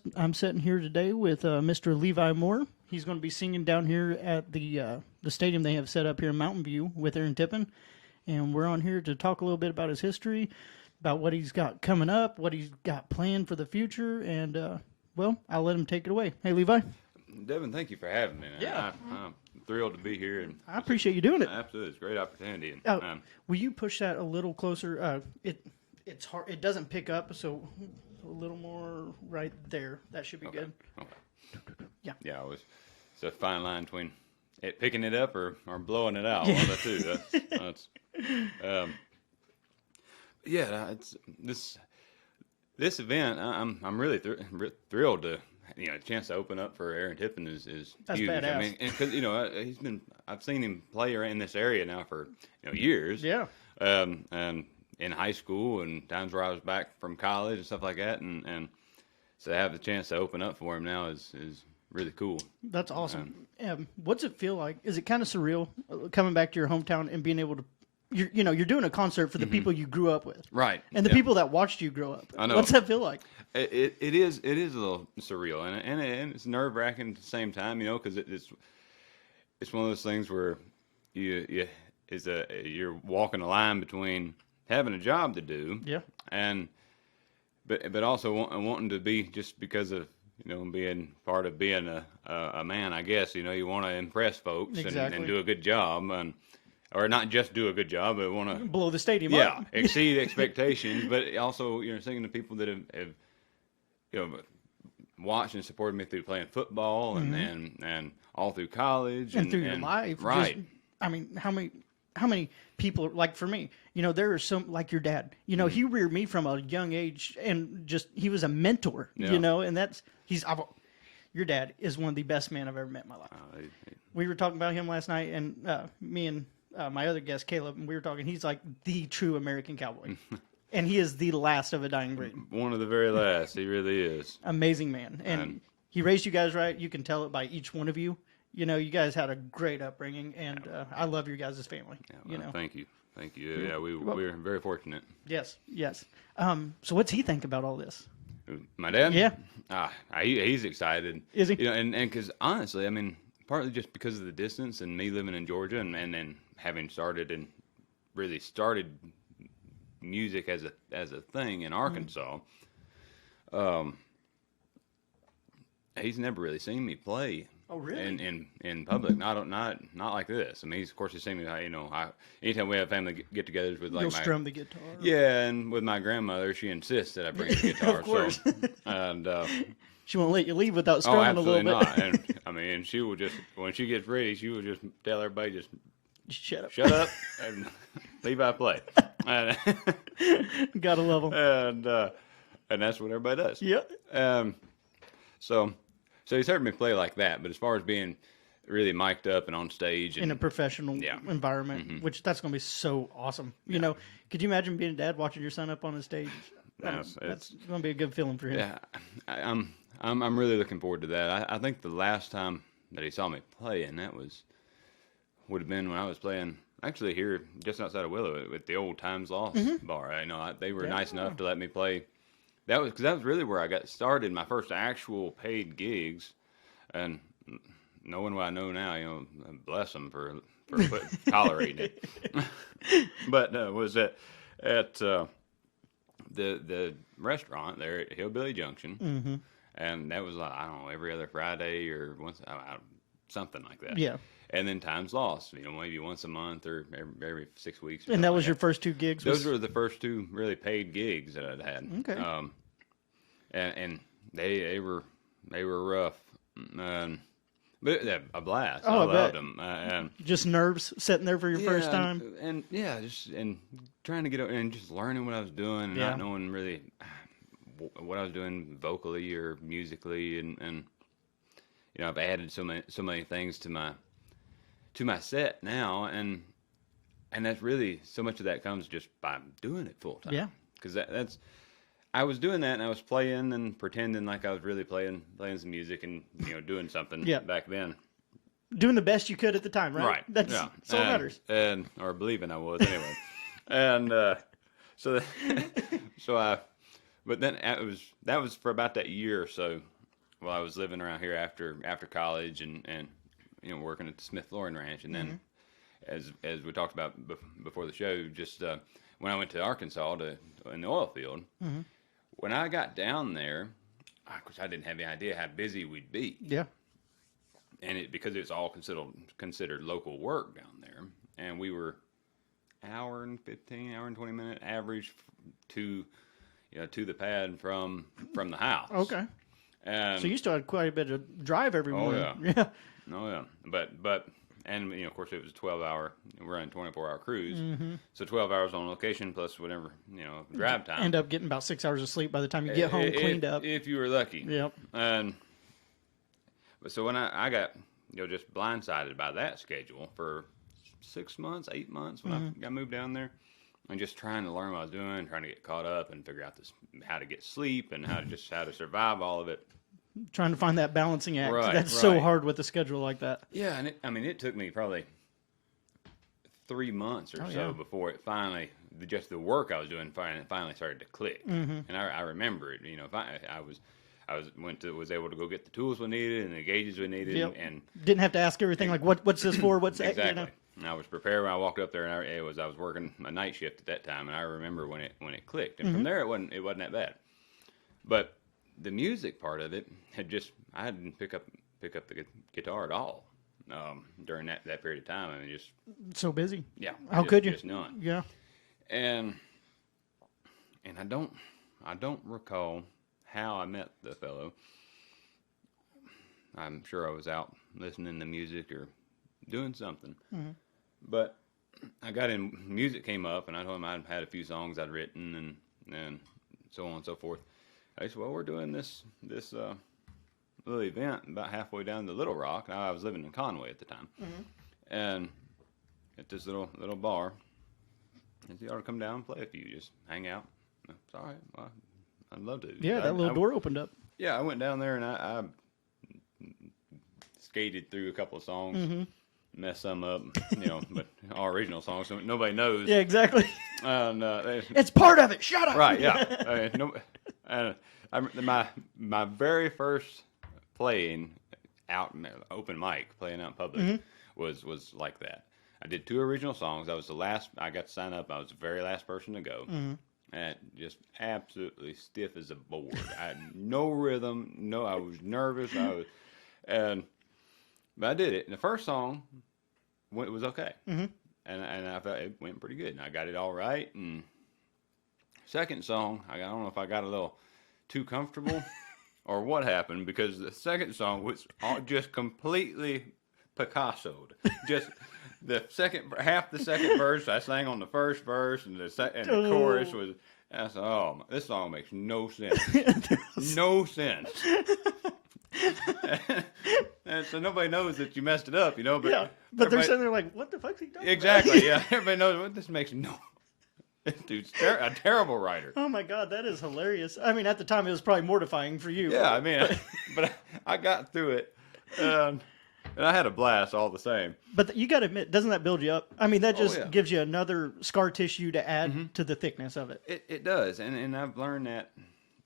Podcast. I'm sitting here today with Mr. Levi Moore. He's going to be singing down here at the stadium they have set up here in Mountain View with Aaron TIppen. And we're on here to talk a little bit about his history, about what he's got coming up, what he's got planned for the future, and, well, I'll let him take it away. Hey, Levi. Devin, thank you for having me. Yeah. I'm thrilled to be here. And I appreciate you doing it. Absolutely. It's a great opportunity. Will you push that a little closer? It's hard. It doesn't pick up, so a little more right there. That should be good. Okay. Yeah. Yeah, it's a fine line between picking it up or blowing it out. Yeah. One of the two. That's it's this event. I'm really thrilled to a chance to open up for Aaron TIppen is That's huge. badass. I mean, because I've seen him play in this area now for years. Yeah. And in high school and times where I was back from college and stuff like that, and so to have the chance to open up for him now is really cool. That's awesome. What's it feel like? Is it kind of surreal coming back to your hometown and being able to, you're doing a concert for the people you grew up with, Right? And the people that watched you grow up. I know. What's that feel like? It is a little surreal and it's nerve wracking at the same time, because it's one of those things where you're walking a line between having a job to do, but also wanting to be, just because of being part of being a man, I guess, you want to impress folks and do a good job, or not just do a good job, but want to blow the stadium up. Exceed expectations, but also singing to people that have watched and supported me through playing football and all through college and through your life, right? How many people, like for me, there are some, like your dad, he reared me from a young age, and he was a mentor, and your dad is one of the best men I've ever met in my life. We were talking about him last night, and me and my other guest, Caleb, and we were talking, he's like the true American cowboy. And he is the last of a dying breed. One of the very last. He really is. Amazing man. And he raised you guys right. You can tell it by each one of you. You guys had a great upbringing, and I love your guys' family. Thank you. Yeah, we're very fortunate. Yes. So what's he think about all this? My dad? Yeah. He's excited. Is he? And because honestly, partly just because of the distance and me living in Georgia and then having started music as a thing in Arkansas, he's never really seen me play. Oh, really? In public, not like this. Of course, he's seen me. Anytime we have family get-togethers with You'll strum the guitar. Yeah, and with my grandmother, she insists that I bring the guitar. Of course. And she won't let you leave without strumming a little bit. Absolutely not. And she will just, when she gets ready, she will just tell everybody, just shut up, and Levi play. Gotta love him. And that's what everybody does. Yeah. So he's heard me play like that, but as far as being really mic'd up and on stage in a professional environment, which that's going to be so awesome. Could you imagine being a dad watching your son up on the stage? That's going to be a good feeling for him. Yeah, I'm really looking forward to that. I think the last time that he saw me play, and that would have been when I was playing actually here just outside of Willow with the old Times Lost bar. They were nice enough to let me play. That was really where I got started, my first actual paid gigs, and knowing what I know now, bless them for tolerating it. But was at the restaurant there at Hillbilly Junction, and that was every other Friday or once, something like that. Yeah. And then Times Lost, maybe once a month or every 6 weeks. And that was your first two gigs? Those were the first two really paid gigs that I'd had. Okay. And they were rough, but a blast. Oh, I loved them. Just nerves sitting there for your first time. And just trying to get out and just learning what I was doing, and not knowing really what I was doing vocally or musically, and I've added so many things to my set now, and that's really, so much of that comes just by doing it full time. Yeah. Because that's I was doing that, and I was playing and pretending like I was really playing some music and doing something back then. Doing the best you could at the time, right? Right. That's all matters. Or believing I was anyway. And but then that was for about that year or so. I was living around here after college and working at the Smith Flooring Ranch, and then as we talked about before the show, just when I went to Arkansas in the oil field, when I got down there, of course I didn't have any idea how busy we'd be. Yeah. And because it's all considered local work down there, and we were hour and 20 minute average to the pad from the house. Okay. So you still had quite a bit of drive every morning. Yeah. Oh yeah. But and of course it was a 12-hour. We're running 24-hour cruise, so 12 hours on location plus whatever drive time. End up getting about 6 hours of sleep by the time you get home cleaned up. If you were lucky. Yep. But so when I got just blindsided by that schedule for 6 months, 8 months when I moved down there, and just trying to learn what I was doing, trying to get caught up and figure out how to get sleep and how to survive all of it. Trying to find that balancing act. Right, That's so hard with a schedule like that. Yeah, and it took me probably 3 months or before it finally, just the work I was doing finally started to click. And I remember it. I was able to go get the tools we needed and the gauges we needed, and didn't have to ask everything like what's this for? What's that? Exactly. And I was prepared when I walked up there, and I was working a night shift at that time, and I remember when it clicked. And from there, it wasn't that bad. But the music part of it I didn't pick up the guitar at all during that period of time. I mean, just so busy. Yeah. How could you? Just none. Yeah. And I don't recall how I met the fellow. I'm sure I was out listening to music or doing something. But I got in, music came up, and I told him I had a few songs I'd written and so on and so forth. I said, well, we're doing this little event about halfway down to Little Rock. Now, I was living in Conway at the time. And at this little bar, he said, you ought to come down and play a few, just hang out. It's all right. Well, I'd love to. Yeah, that little door opened up. Yeah, I went down there and I skated through a couple of songs, messed some up, but all original songs, so nobody knows. Yeah, exactly. And it's part of it. Shut up. Right? Yeah. My very first playing out open mic, playing out in public, was like that. I did 2 original songs. I was the last. I got to sign up. I was the very last person to go. And just absolutely stiff as a board. I had no rhythm. No, I was nervous. But I did it. And the first song, it was okay. And I felt it went pretty good. And I got it all right. And second song, I don't know if I got a little too comfortable or what happened, because the second song was just completely Picasso'd. Just half the second verse I sang on the first verse, and the chorus was. I said, "Oh, this song makes no sense. No sense." And so nobody knows that you messed it up, But they're sitting there like, "What the fuck's he talking about?" Exactly. Yeah, everybody knows what this makes no. This dude's a terrible writer. Oh my God, that is hilarious. I mean, at the time it was probably mortifying for you. Yeah, I mean, but I got through it. And I had a blast all the same. But you got to admit, doesn't that build you up? I mean, that just gives you another scar tissue to add to the thickness of it. It does, and I've learned that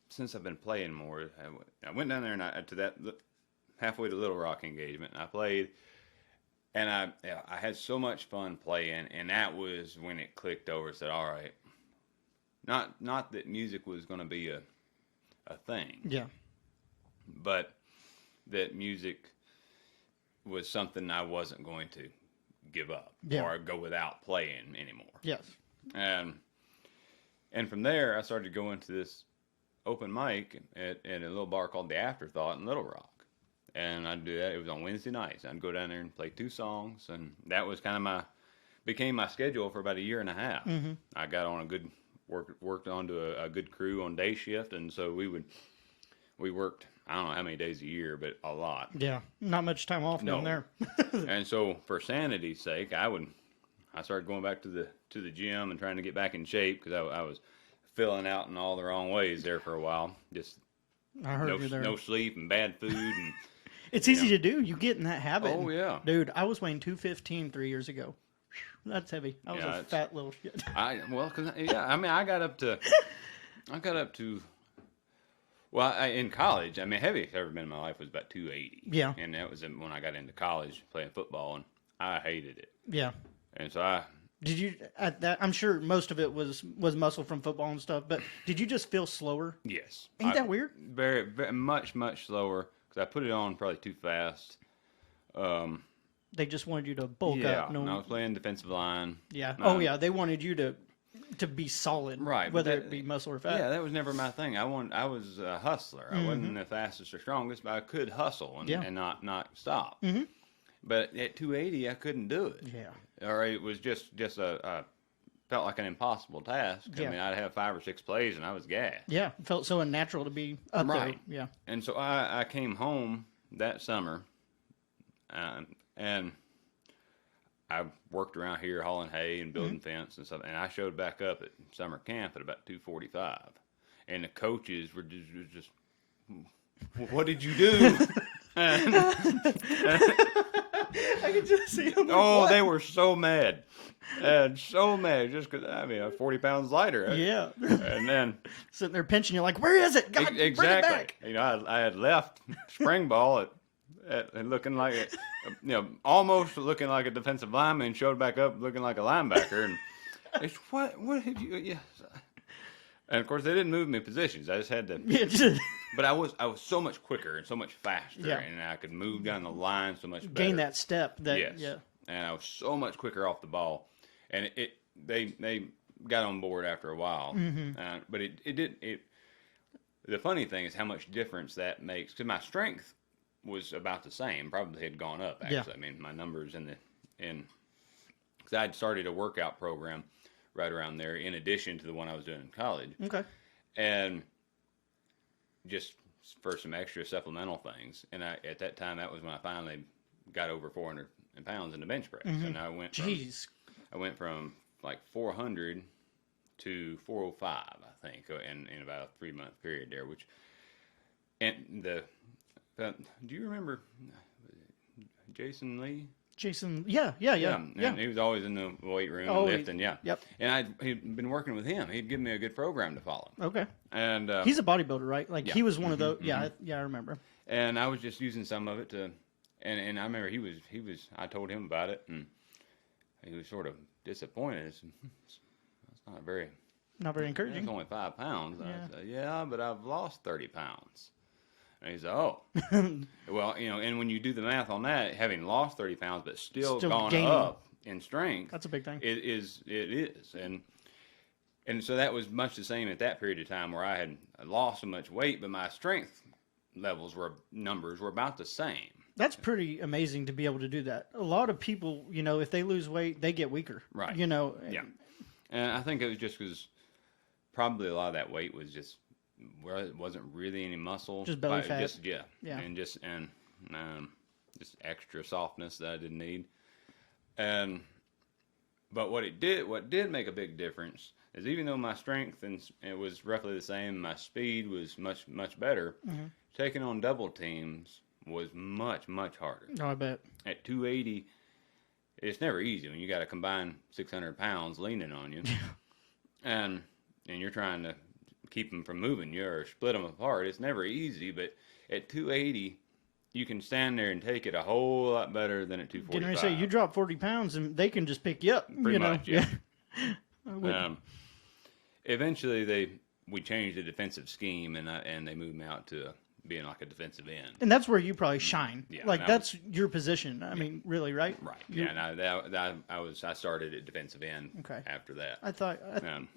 since I've been playing more. I went down there and to that halfway to Little Rock engagement. And I played, and I had so much fun playing, and that was when it clicked over. Said, all right, not that music was going to be a thing. Yeah. But that music was something I wasn't going to give up or go without playing anymore. Yes. And from there, I started going to this open mic at a little bar called The Afterthought in Little Rock. And I'd do that. It was on Wednesday nights. I'd go down there and play 2 songs, and that was kind of became my schedule for about a year and a half. I got on worked onto a good crew on day shift, and so we worked, I don't know how many days a year, but a lot. Yeah, not much time off down there. And so, for sanity's sake, I started going back to the gym and trying to get back in shape, because I was filling out in all the wrong ways there for a while. Just I heard you there. No sleep and bad food, and it's easy to do. You get in that habit. Oh yeah, dude. I was weighing 215 3 years ago. That's heavy. I was a fat little shit. I got up to. Well, in college, I mean, heaviest I've ever been in my life was about 280. Yeah. And that was when I got into college playing football, and I hated it. Yeah. And so Did you at that? I'm sure most of it was muscle from football and stuff. But did you just feel slower? Yes. Ain't that weird? Very, very much slower because I put it on probably too fast. They just wanted you to bulk yeah, up. No, I was playing defensive line. Yeah. Oh yeah, they wanted you to be solid, right? Whether it be muscle or fat. Yeah, that was never my thing. I was a hustler. I wasn't the fastest or strongest, but I could hustle and not stop. Mm-hmm. But at 280, I couldn't do it. Yeah. Or it was just a felt like an impossible task. Yeah. I mean, I'd have 5 or 6 plays and I was gassed. Yeah, it felt so unnatural to be up right. there. Yeah. And so I came home that summer, and I worked around here hauling hay and building fence and stuff. And I showed back up at summer camp at about 2:45, and the coaches were just what did you do? I could just see them. Oh, they were so mad. And so mad just because, I mean, I'm 40 pounds lighter. Right? Yeah. And then sitting there pinching you like, where is it? God, exactly. Bring it back. You know, I had left spring ball at looking like, almost looking like a defensive lineman, showed back up looking like a linebacker. And it's, what have you, yes. And of course, they didn't move me positions. I just had to. Yeah, but I was so much quicker and so much faster, yeah. and I could move down the line so much better. Gain that step. Yes. Yeah. And I was so much quicker off the ball, and they got on board after a while. Mm-hmm. But it did. The funny thing is how much difference that makes, because my strength was about the same, probably had gone up actually. Yeah. I mean, my numbers because I'd started a workout program right around there in addition to the one I was doing in college. Okay. And just for some extra supplemental things. And at that time, that was when I finally got over 400 pounds in the bench press. Mm-hmm. And I went from like 400 to 405, I think, in about a 3-month period there. Do you remember Jason Lee? Jason, yeah. And he was always in the weight room lifting, Yep. And he'd been working with him. He'd given me a good program to follow. Okay. And he's a bodybuilder, right? Like he was one of those. Mm-hmm. Yeah, I remember. And I was just using some of it and I remember he was. I told him about it, and he was sort of disappointed. It's not very encouraging. It's only 5 pounds. Yeah. I said, yeah, but I've lost 30 pounds. And he said, oh. Well, and when you do the math on that, having lost 30 pounds but still gone gaining up in strength. That's a big thing. It is. And so that was much the same at that period of time where I had lost so much weight, but my strength numbers were about the same. That's pretty amazing to be able to do that. A lot of people, if they lose weight, they get weaker. Right. Yeah. And I think it was just because probably a lot of that weight was just where it wasn't really any muscle, just belly fat. And just extra softness that I didn't need. But what did make a big difference is even though my strength and it was roughly the same, my speed was much better. Mm-hmm. Taking on double teams was much harder. Oh, I bet. At 280, it's never easy when you got to combine 600 pounds leaning on you, and you're trying to keep them from moving you or split them apart. It's never easy, but at 280, you can stand there and take it a whole lot better than at 245. Didn't I say you drop 40 pounds and they can just pick you up? Pretty much, yeah. Yeah. Eventually, we changed the defensive scheme, and they moved me out to being like a defensive end. And that's where you probably shine. Yeah, like that's your position. I mean, really, right? Right. Yeah. And I started at defensive end. Okay. After that, I thought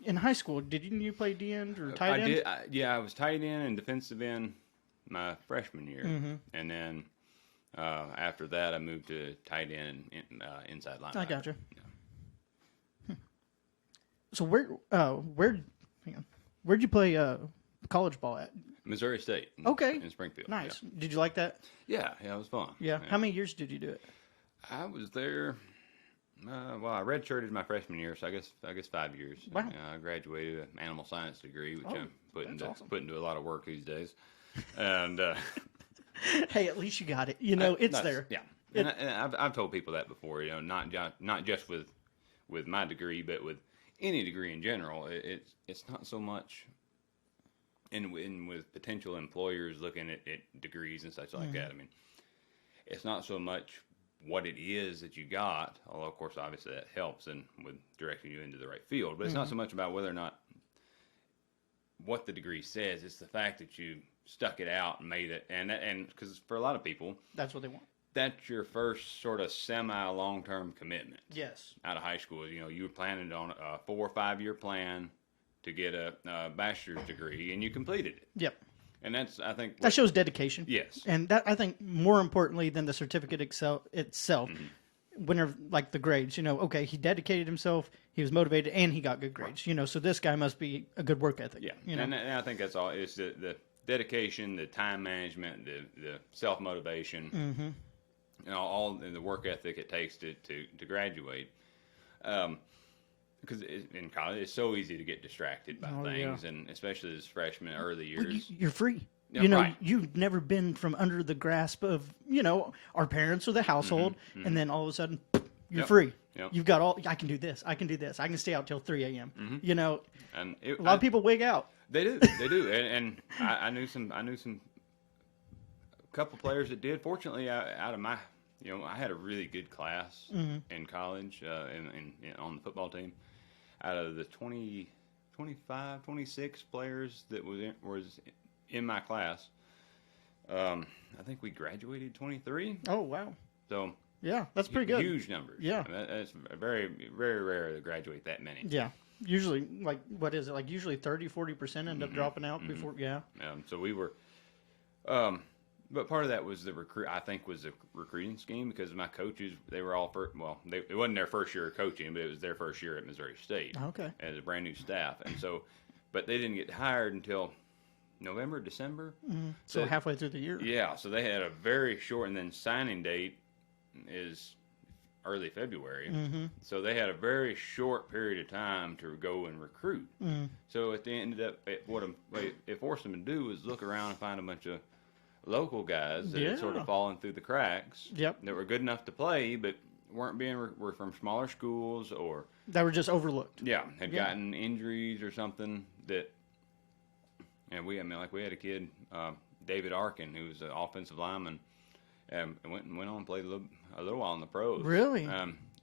in high school, didn't you play D end or tight end? I did. I was tight end and defensive end my freshman year, and then after that, I moved to tight end and inside linebacker. I gotcha. Yeah. So where'd you play college ball at? Missouri State. In Springfield. Nice. Yeah. Did you like that? Yeah, it was fun. Yeah. How many years did you do it? I was there. I redshirted my freshman year, so I guess 5 years. Wow. I graduated with an animal science degree, which I'm put into a lot of work these days. And hey, at least you got it. It's there. Yeah. And I've told people that before. Not just with my degree, but with any degree in general. It's not so much and with potential employers looking at degrees and such like that. I mean, it's not so much what it is that you got, although of course obviously that helps and with directing you into the right field, but it's not so much about whether or not what the degree says. It's the fact that you stuck it out and made it, and because for a lot of people That's what they want. that's your first sort of semi long-term commitment. Yes. Out of high school, you were planning on a 4 or 5 year plan to get a bachelor's degree, and you completed it. Yep. And that's, I think, That shows dedication. yes. And that, I think, more importantly than the certificate itself, whenever, like the grades, okay, he dedicated himself, he was motivated, and he got good grades, so this guy must be a good work ethic. Yeah. And I think that's all. It's the dedication, the time management, the self-motivation, all the work ethic it takes to graduate. Because in college, it's so easy to get distracted by things, and especially as freshmen, early years. You're free. Yeah, right. You've never been from under the grasp of, our parents or the household, and then all of a sudden, you're free. Yep. You've got I can do this, I can do this, I can stay out till 3 a.m. And a lot of people wig out. They do, and I knew some couple players that did. Fortunately, out of my, I had a really good class in college, and on the football team. Out of the 25, 26 players that was in my class, I think we graduated 23. Oh, wow. So yeah, that's pretty good. Huge numbers. Yeah, it's very, very rare to graduate that many. Yeah, usually what is it? Usually 30-40% end up dropping out before. Yeah. So we were, but part of that was the recruiting scheme, because my coaches, they were all it wasn't their first year of coaching, but it was their first year at Missouri State. Okay. As a brand new staff, and so, but they didn't get hired until November, December. Mm-hmm. So halfway through the year. Yeah. So they had a very short, and then signing date is early February. So they had a very short period of time to go and recruit. So at the end of what it forced them to do was look around and find a bunch of local guys that had sort of fallen through the cracks. Yep. That were good enough to play, but weren't were from smaller schools, or that were just overlooked. Yeah, had gotten injuries or something that. And we had a kid, David Arkin, who was an offensive lineman, and went on and played a little while in the pros. Really?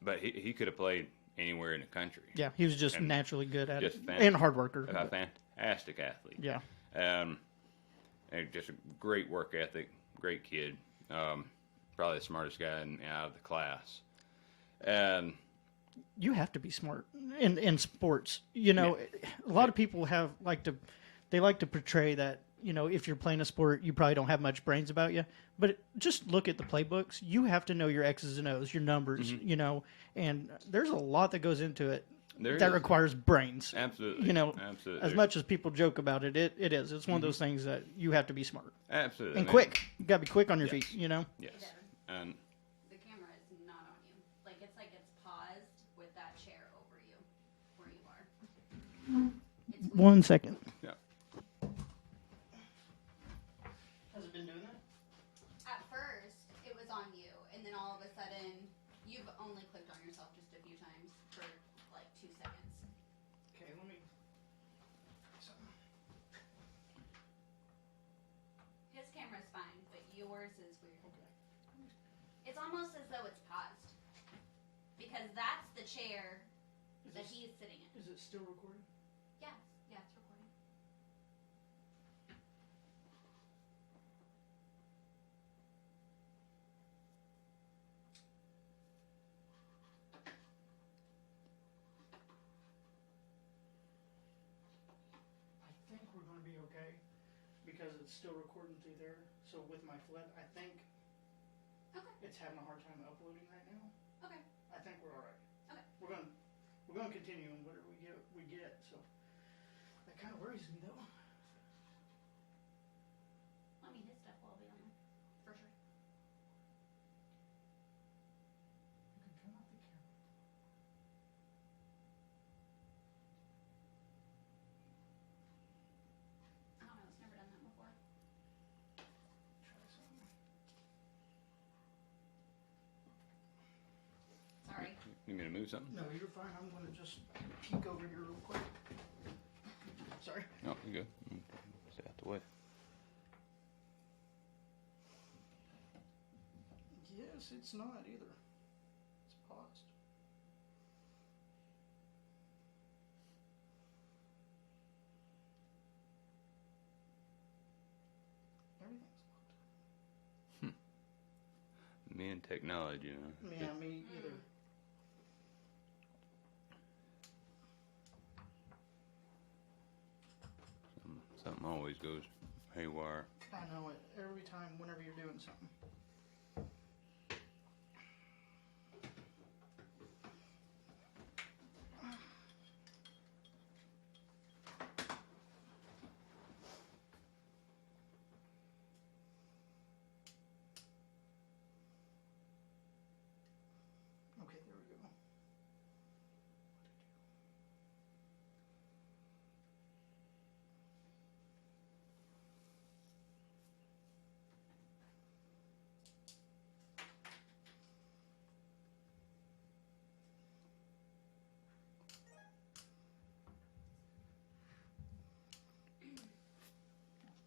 But he could have played anywhere in the country. Yeah, he was just naturally good at it, and hard worker. A fantastic athlete. Yeah. And just a great work ethic, great kid. Probably the smartest guy out of the class. And you have to be smart in sports. A lot of people like to portray that, if you're playing a sport, you probably don't have much brains about you. But just look at the playbooks. You have to know your X's and O's, your numbers, and there's a lot that goes into it that requires brains. Absolutely. Absolutely. As much as people joke about it, it is. It's one of those things that you have to be smart. Absolutely. And quick. You got to be quick on your feet, Yes. And the camera is not on you. It's paused with that chair over you, where you are. It's 1 second. Yeah. Has it been doing that? At first, it was on you, and then all of a sudden, you've only clicked on yourself just a few times for 2 seconds. Okay, let me. His camera's fine, but yours is weird. Okay. It's almost as though it's paused, because that's the chair that he's sitting in. Is it still recording? Yeah, it's recording. I think we're going to be okay because it's still recording through there. So with my flip, I think it's having a hard time uploading right now. Okay. I think we're all right. Okay. We're going to continue, and whatever we get. So that kind of worries me though. His stuff will be on there, for sure. You can turn off the camera. I don't know, it's never done that before. Try something. Sorry. You mean to move something? No, you're fine. I'm going to just peek over here real quick. Sorry. No, you're good. it's not either. It's paused. Everything's locked. Me and technology, you know. Yeah, me either. Something always goes haywire. I know it every time whenever you're doing something. Okay, there we go. I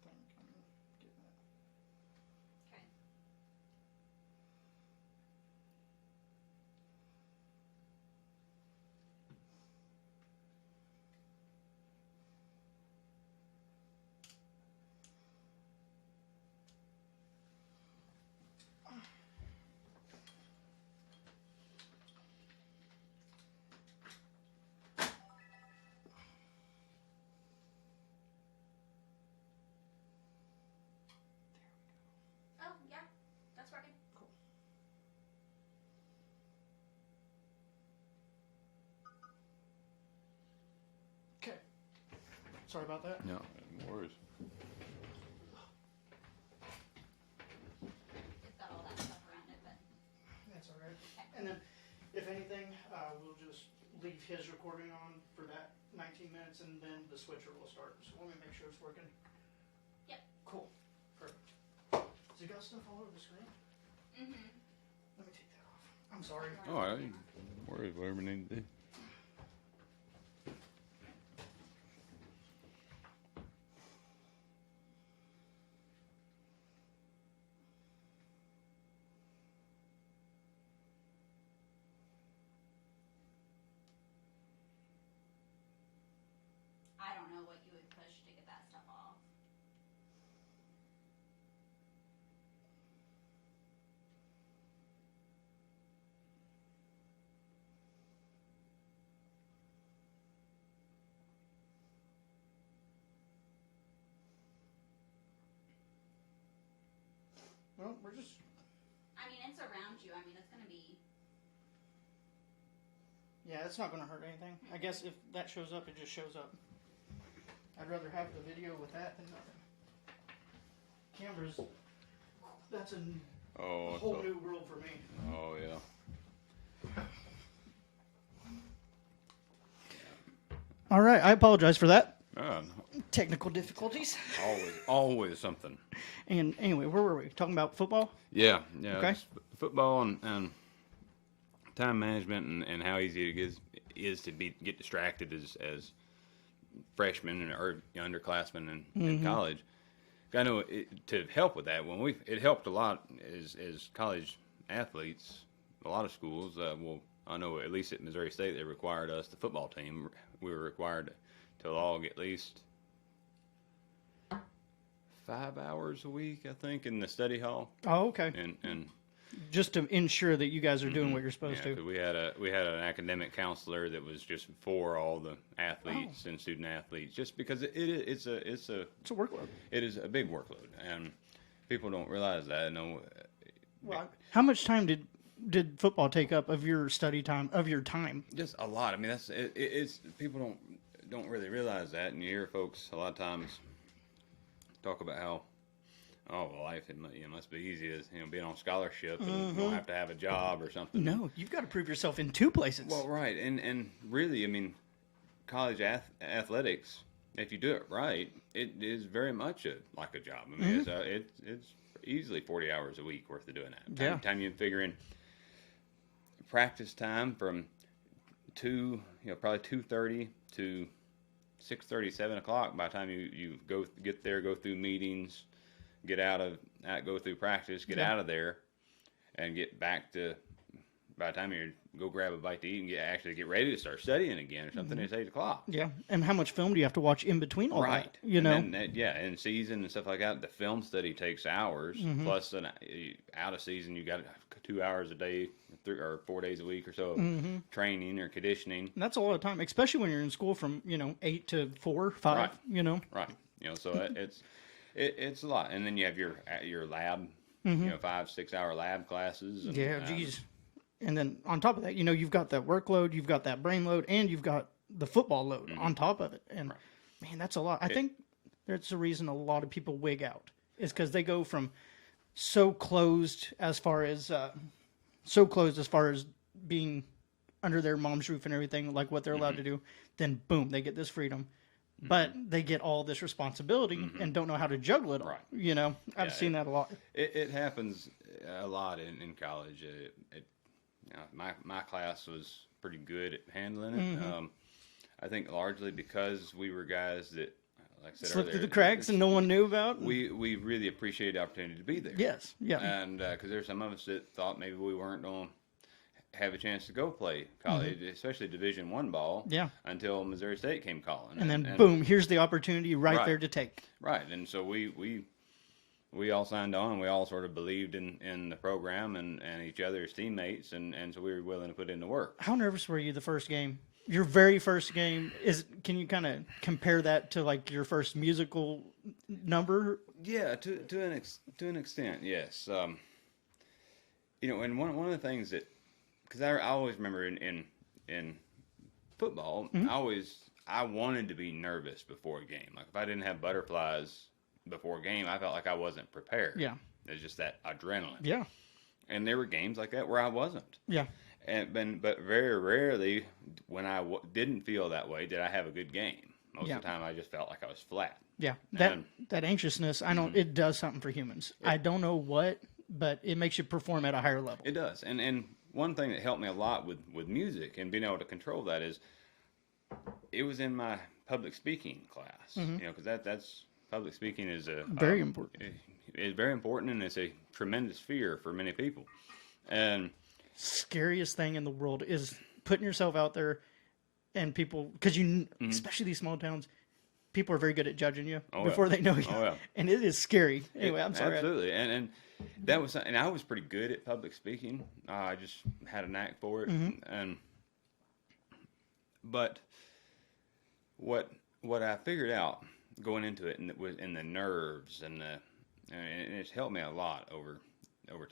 think I'm getting it. Okay. Oh, yeah. That's working. Cool. Okay. Sorry about that. No worries. It's got all that stuff around it, but That's all right. okay. And then, if anything, we'll just leave his recording on for that 19 minutes, and then the switcher will start. So let me make sure it's working. Yep. Cool. Perfect. Has it got stuff all over the screen? Mm-hmm. Let me take that off. I'm sorry. All right. Worries, whatever you need to do. I don't know what you would push to get that stuff off. Well, we're just. I mean, it's around you. I mean, it's going to be... Yeah, it's not going to hurt anything. I guess if that shows up, it just shows up. I'd rather have the video with that than nothing. Cameras, that's a whole new world for me. Oh, yeah. All right, I apologize for that. Oh, Technical difficulties. always something. And anyway, where were we? Talking about football? Yeah. Okay. Football and time management and how easy it is to get distracted as freshmen or underclassmen in college. I know to help with that, it helped a lot as college athletes. A lot of schools, I know at least at Missouri State, they required us, the football team, we were required to log at least 5 hours a week, I think, in the study hall. Oh, okay. And just to ensure that you guys are doing what you're supposed to. 'cause we had an academic counselor that was just for all the athletes and student athletes, just because it's a workload. It is a big workload, and people don't realize that. No, Well, how much time did football take up of your study time, of your time? just a lot. I mean, it's people don't really realize that, and you hear folks a lot of times talk about how life must be easy as being on scholarship and don't have to have a job or something. No, you've got to prove yourself in 2 places. Well, right, and really, I mean, college athletics, if you do it right, it is very much like a job. I mean, it's easily 40 hours a week worth of doing that. Yeah. Time you figure in practice time from probably 2:30 to 6:30, 7 o'clock. By the time you get there, go through meetings, go through practice, get out of there, and get back to, by the time you go grab a bite to eat and actually get ready to start studying again or something, it's 8 o'clock. Yeah, and how much film do you have to watch in between all that? You know, and then, in season and stuff like that, the film study takes hours. Plus, out of season, you got 2 hours a day, 3 or 4 days a week or so of training or conditioning. And that's a lot of time, especially when you're in school from 8 to 4, 5. Right. You know, right? So it's a lot, and then you have your lab, 5 6 hour lab classes. And, yeah, geez. And then on top of that, you've got that workload, you've got that brain load, and you've got the football load on top of it. And man, that's a lot. I think that's the reason a lot of people wig out, is because they go from so closed as far as being under their mom's roof and everything, like what they're allowed to do. Then boom, they get this freedom, but they get all this responsibility and don't know how to juggle it all. Right. I've seen that a lot. It happens a lot in college. My class was pretty good at handling it. I think largely because we were guys that, like I said Slipped earlier, through the cracks and no one knew about. We really appreciated the opportunity to be there. Yes, yeah. And because there's some of us that thought maybe we weren't going to have a chance to go play college, especially Division I ball, until Missouri State came calling. And then boom, here's the opportunity right there to take. Right, and so we all signed on, and we all sort of believed in the program and each other as teammates, and so we were willing to put in the work. How nervous were you the first game? Your very first game, can you kind of compare that to like your first musical number? Yeah, to an extent, yes. And one of the things that, because I always remember in football, I wanted to be nervous before a game. Like if I didn't have butterflies before a game, I felt like I wasn't prepared. Yeah. It's just that adrenaline. Yeah. And there were games like that where I wasn't. Yeah. But very rarely, when I didn't feel that way, did I have a good game. Most of the time, I just felt like I was flat. Yeah. That anxiousness, I know it does something for humans. Yeah. I don't know what, but it makes you perform at a higher level. It does. And one thing that helped me a lot with music and being able to control that is, it was in my public speaking class. Because that's public speaking is very important. It's very important, and it's a tremendous fear for many people. And scariest thing in the world is putting yourself out there, and people, because especially these small towns, people are very good at judging you before they know you. Oh, yeah. And it is scary. Anyway, I'm sorry. Absolutely. And that was, and I was pretty good at public speaking. I just had a knack for it. But what I figured out going into it, and was in the nerves, and it's helped me a lot over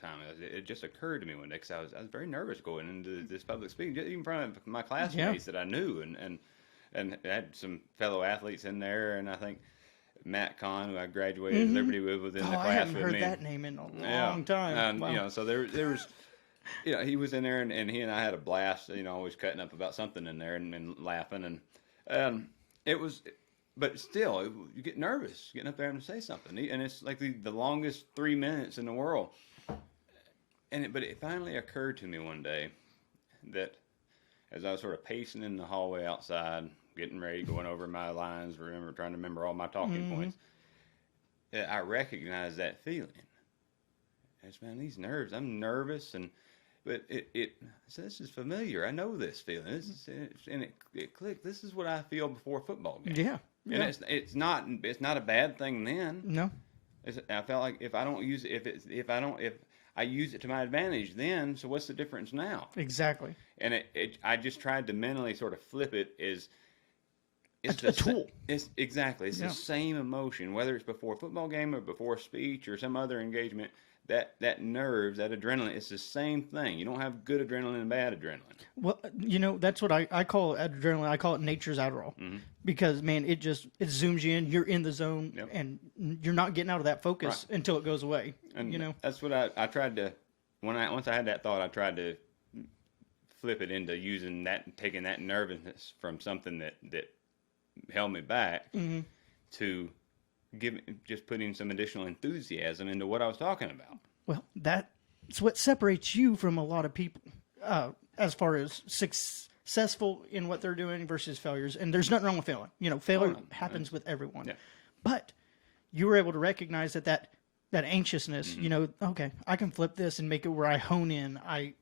time. It just occurred to me one day, because I was very nervous going into this public speaking, even in front of my classmates that I knew, and I had some fellow athletes in there, and I think Matt Kahn, who I graduated Liberty with, was in the class I haven't with heard me. that name in a long time. And wow. So there was, he was in there, and he and I had a blast. Always cutting up about something in there and laughing, and it was. But still, you get nervous getting up there and say something, and it's like the longest 3 minutes in the world. But it finally occurred to me one day that as I was sort of pacing in the hallway outside, getting ready, going over my lines, trying to remember all my talking points, I recognized that feeling. It's, man, these nerves. I'm nervous, but so this is familiar. I know this feeling. It clicked. This is what I feel before a football game. Yeah. And it's not a bad thing then. No. I felt like if I don't use it, if I use it to my advantage then, so what's the difference now? Exactly. And I just tried to mentally sort of flip it as it's a tool. It's exactly. It's the same emotion, whether it's before a football game or before a speech or some other engagement. That nerves, that adrenaline, it's the same thing. You don't have good adrenaline and bad adrenaline. Well, that's what I call adrenaline. I call it nature's Adderall, because man, it zooms you in. You're in the zone, and you're not getting out of that focus until it goes away. And that's what I tried to. Once I had that thought, I tried to flip it into using that, taking that nervousness from something that held me back to just putting some additional enthusiasm into what I was talking about. Well, that's what separates you from a lot of people, as far as successful in what they're doing versus failures. And there's nothing wrong with failing. Failure happens with everyone. Yeah. But you were able to recognize that that anxiousness, Mm-hmm. you know, okay, I can flip this and make it where I hone in. I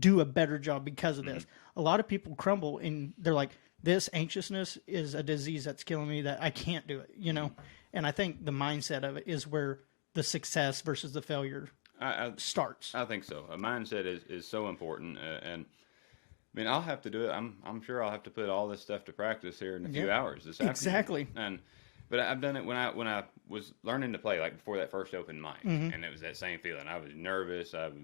do a better job because of this. Mm-hmm. A lot of people crumble and they're like, this anxiousness is a disease that's killing me that I can't do it, you know? Mm-hmm. And I think the mindset of it is where the success versus the failure starts. I think so. A mindset is so important, and I mean, I'll have to do it. I'm sure I'll have to put all this stuff to practice here in a few hours this afternoon. Exactly. But I've done it when I was learning to play, like before that first open mic, Mm-hmm. and it was that same feeling. I was nervous. I was,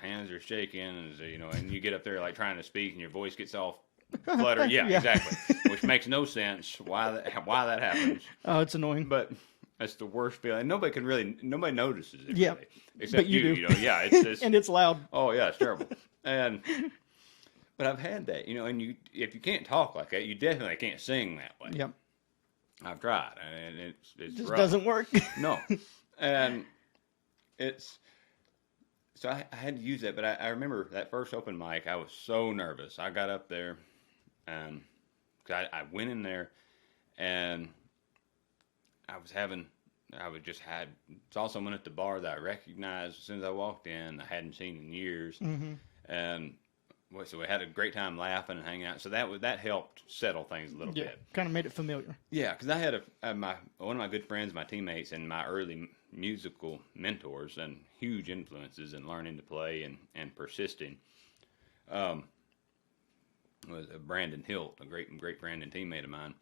hands are shaking, and and you get up there like trying to speak, and your voice gets all fluttered. Yeah, Yeah. exactly. Which makes no sense why that happens. Oh, it's annoying. But that's the worst feeling. Nobody notices it. Yeah, really, except but you do. You know, yeah, it's just, And it's loud. oh yeah, it's terrible. But I've had that, and if you can't talk like that, you definitely can't sing that way. Yep. I've tried, and it's It just rough. doesn't work. No, and so I had to use that. But I remember that first open mic, I was so nervous. I got up there, and I went in there, and I saw someone at the bar that I recognized as soon as I walked in. I hadn't seen in years, Mm-hmm. and so we had a great time laughing and hanging out. So that helped settle things a little Yeah, bit. kind of made it familiar. Yeah, because I had one of my good friends, my teammates, and my early musical mentors and huge influences in learning to play and persisting. Was Brandon Hilt, a great friend and teammate of mine,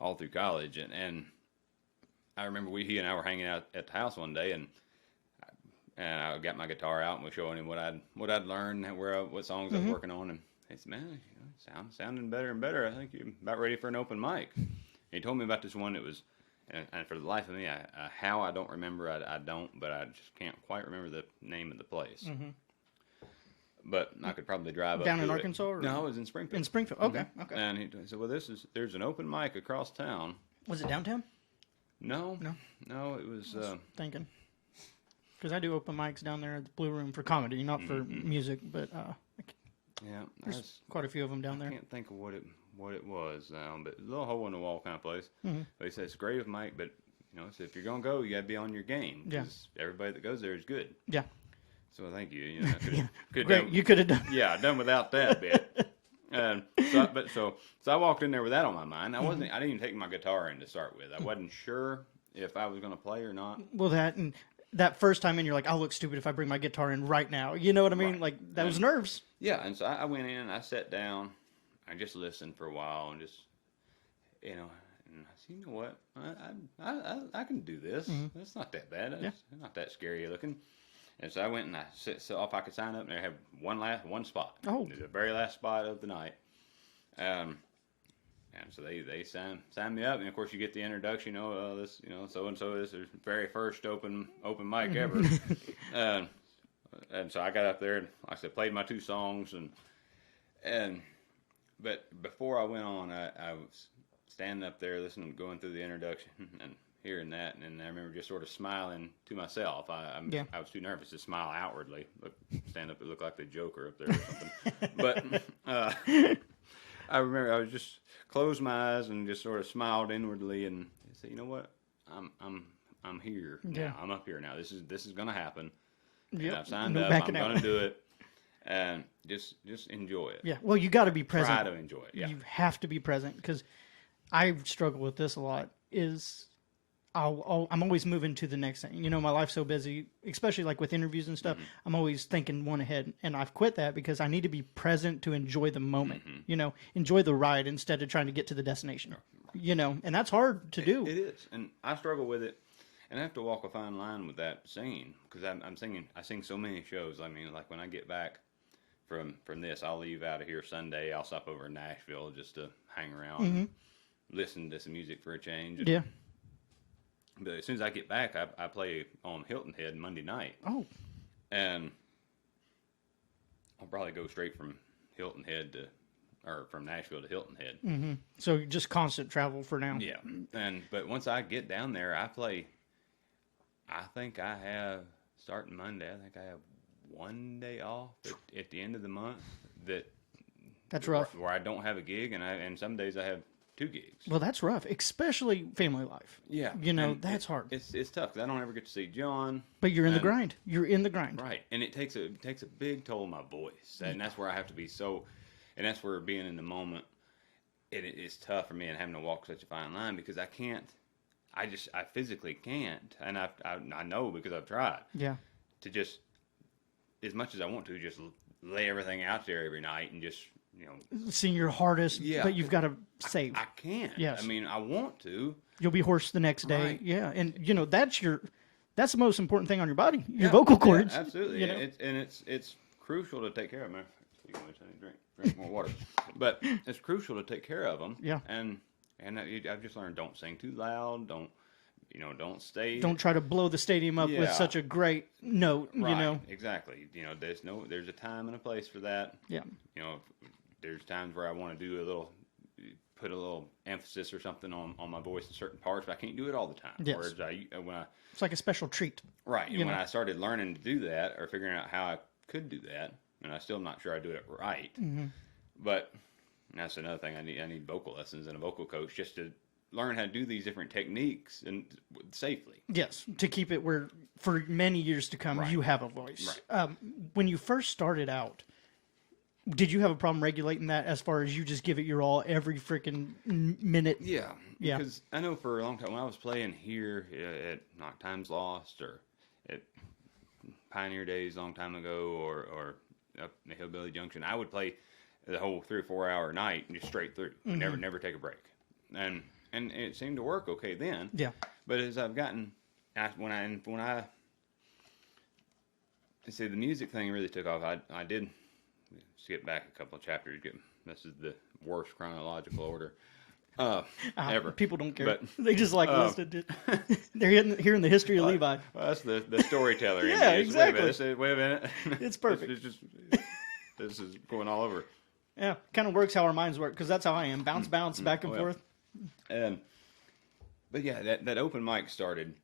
all through college, and I remember he and I were hanging out at the house one day, and I got my guitar out and was showing him what I'd learned, what songs I was working on, and he said, "Man, sounding better and better. I think you're about ready for an open mic." And he told me about this one that was, and for the life of me, how I don't remember, I don't, but I just can't quite remember the name of the place. Mm-hmm. But I could probably drive up Down to in it. Arkansas? Or? No, I was in Springfield. In Springfield. Okay. Okay. And he said, "Well, there's an open mic across town." Was it downtown? No, it was. Thinking. Because I do open mics down there at the Blue Room for comedy, not for music, but Yeah, there's quite a few of them down there. I can't think of what it was now, but a little hole in the wall kind of place. Mm-hmm. But he said it's a great mic, but so if you're gonna go, you gotta be on your game. Yeah. Because everybody that goes there is good. Yeah. So thank you. I could Great. You could have done. Yeah, done without that bit. And so I walked in there with that on my mind. I didn't even take my guitar in to start with. I wasn't sure if I was gonna play or not. Well, that first time in, you're like, I'll look stupid if I bring my guitar in right now. You know what I mean? Right. Like, that was nerves. Yeah, and so I went in and I sat down. I just listened for a while and just, and I said, you know what? I can do this. Mm-hmm. It's not that bad. It's not that scary looking. And so I went and I saw if I could sign up, and I had one spot. Oh. The very last spot of the night. And so they signed me up, and of course you get the introduction. This, so and so is their very first open mic ever. And so I got up there and, like I said, played my 2 songs, but before I went on, I was standing up there listening, going through the introduction and hearing that, and I remember just sort of smiling to myself. I was too nervous to smile outwardly. Stand up, it looked like the Joker up there or something. But I remember I was just closed my eyes and just sort of smiled inwardly and said, you know what, I'm here now. I'm up here now. This is gonna happen. Yep. And I've signed No up. backing I'm out. gonna do it, and just enjoy it. Yeah. Well, you got to be present. Try to enjoy it. Yeah. You have to be present, because I struggle with this a lot. I'm always moving to the next thing. My life's so busy, especially like with interviews and stuff. Mm-hmm. I'm always thinking one ahead, and I've quit that because I need to be present to enjoy the moment. Mm-hmm. Enjoy the ride instead of trying to get to the destination. And that's hard to do. It is, and I struggle with it, and I have to walk a fine line with that singing, because I'm singing. I sing so many shows. I mean, like when I get back from this, I'll leave out of here Sunday. I'll stop over in Nashville just to hang around, and listen to some music for a change. Yeah. But as soon as I get back, I play on Hilton Head Monday night. Oh. And I'll probably go straight from Hilton Head from Nashville to Hilton Head. Mm-hmm. So just constant travel for now. Yeah. But once I get down there, I play. I think I have, starting Monday, I think I have one day off at the end of the month. That's rough. Where I don't have a gig, and some days I have 2 gigs. Well, that's rough, especially family life. Yeah, And that's hard. It's tough because I don't ever get to see John. But you're in the grind. You're in the grind. Right, and it takes a big toll on my voice, and that's where I have to be and that's where being in the moment, it's tough for me and having to walk such a fine line because I can't. I physically can't, and I know because I've tried. Yeah. To just as much as I want to, just lay everything out there every night and just sing your hardest, but you've got to save. I can't. Yes. I mean, I want to. You'll be hoarse the next day. Right. Yeah, and that's the most important thing on your body, your vocal cords. Yeah, absolutely. It's crucial to take care of them. I need to drink more water, but it's crucial to take care of them. Yeah. And I've just learned don't sing too loud. Don't stay. Don't try to blow the stadium up with such a great note. Right. Exactly. There's a time and a place for that. Yeah. There's times where I want to put a little emphasis or something on my voice in certain parts, but I can't do it all the time. Yes. Whereas it's like a special treat. Right. And when I started learning to do that or figuring out how I could do that, and I'm still not sure I do it right, but that's another thing. I need vocal lessons and a vocal coach just to learn how to do these different techniques and safely. Yes, to keep it where for many years to come you have a voice. Right. When you first started out, did you have a problem regulating that as far as you just give it your all every freaking minute? Yeah. Yeah. Because I know for a long time when I was playing here at Knock Times Lost or at Pioneer Days a long time ago or up in Hillbilly Junction, I would play the whole 3 or 4 hour night and just straight through. Never take a break. And it seemed to work okay then. Yeah. But as I've gotten, when I see the music thing really took off, I did skip back a couple of chapters. This is the worst chronological order ever. People don't care. But, they just listed it. They're hearing the history of Levi. Well, that's the storyteller. Yeah, in me. exactly. Wait a minute. It's perfect. This is going all over. Yeah, kind of works how our minds work because that's how I am. Bounce, back and forth. But yeah, that open mic started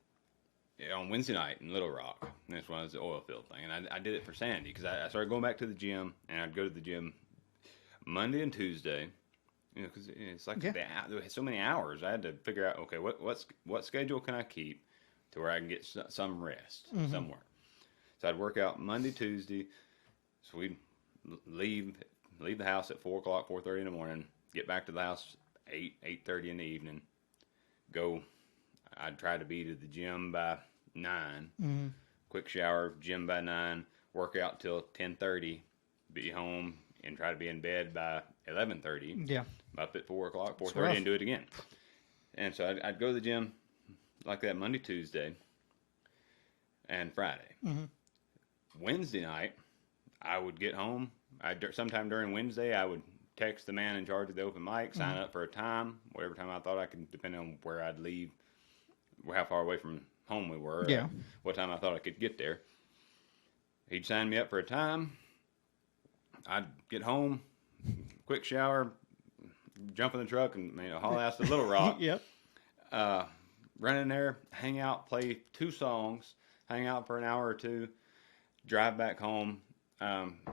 on Wednesday night in Little Rock. And that's when I was the oil field thing. And I did it for Sandy because I started going back to the gym, and I'd go to the gym Monday and Tuesday. Because it's like there were so many hours. I had to figure out, okay, what schedule can I keep to where I can get some rest somewhere. So I'd work out Monday, Tuesday. So we'd leave the house at 4 o'clock, 4:30 in the morning. Get back to the house 8:30 in the evening. I'd try to be to the gym by 9. Quick shower, gym by 9. Work out till 10:30. Be home and try to be in bed by 11:30. Yeah. Up at 4 o'clock, 4:30, and do it again. And so I'd go to the gym like that Monday, Tuesday, and Friday. Wednesday night, I would get home. Sometime during Wednesday, I would text the man in charge of the open mic, sign up for a time, whatever time I thought I could, depending on where I'd leave, how far away from home we were, what time I thought I could get there. He'd sign me up for a time. I'd get home, quick shower, jump in the truck, and haul ass to Little Rock. Yep. Run in there, hang out, play 2 songs, hang out for an hour or 2, drive back home,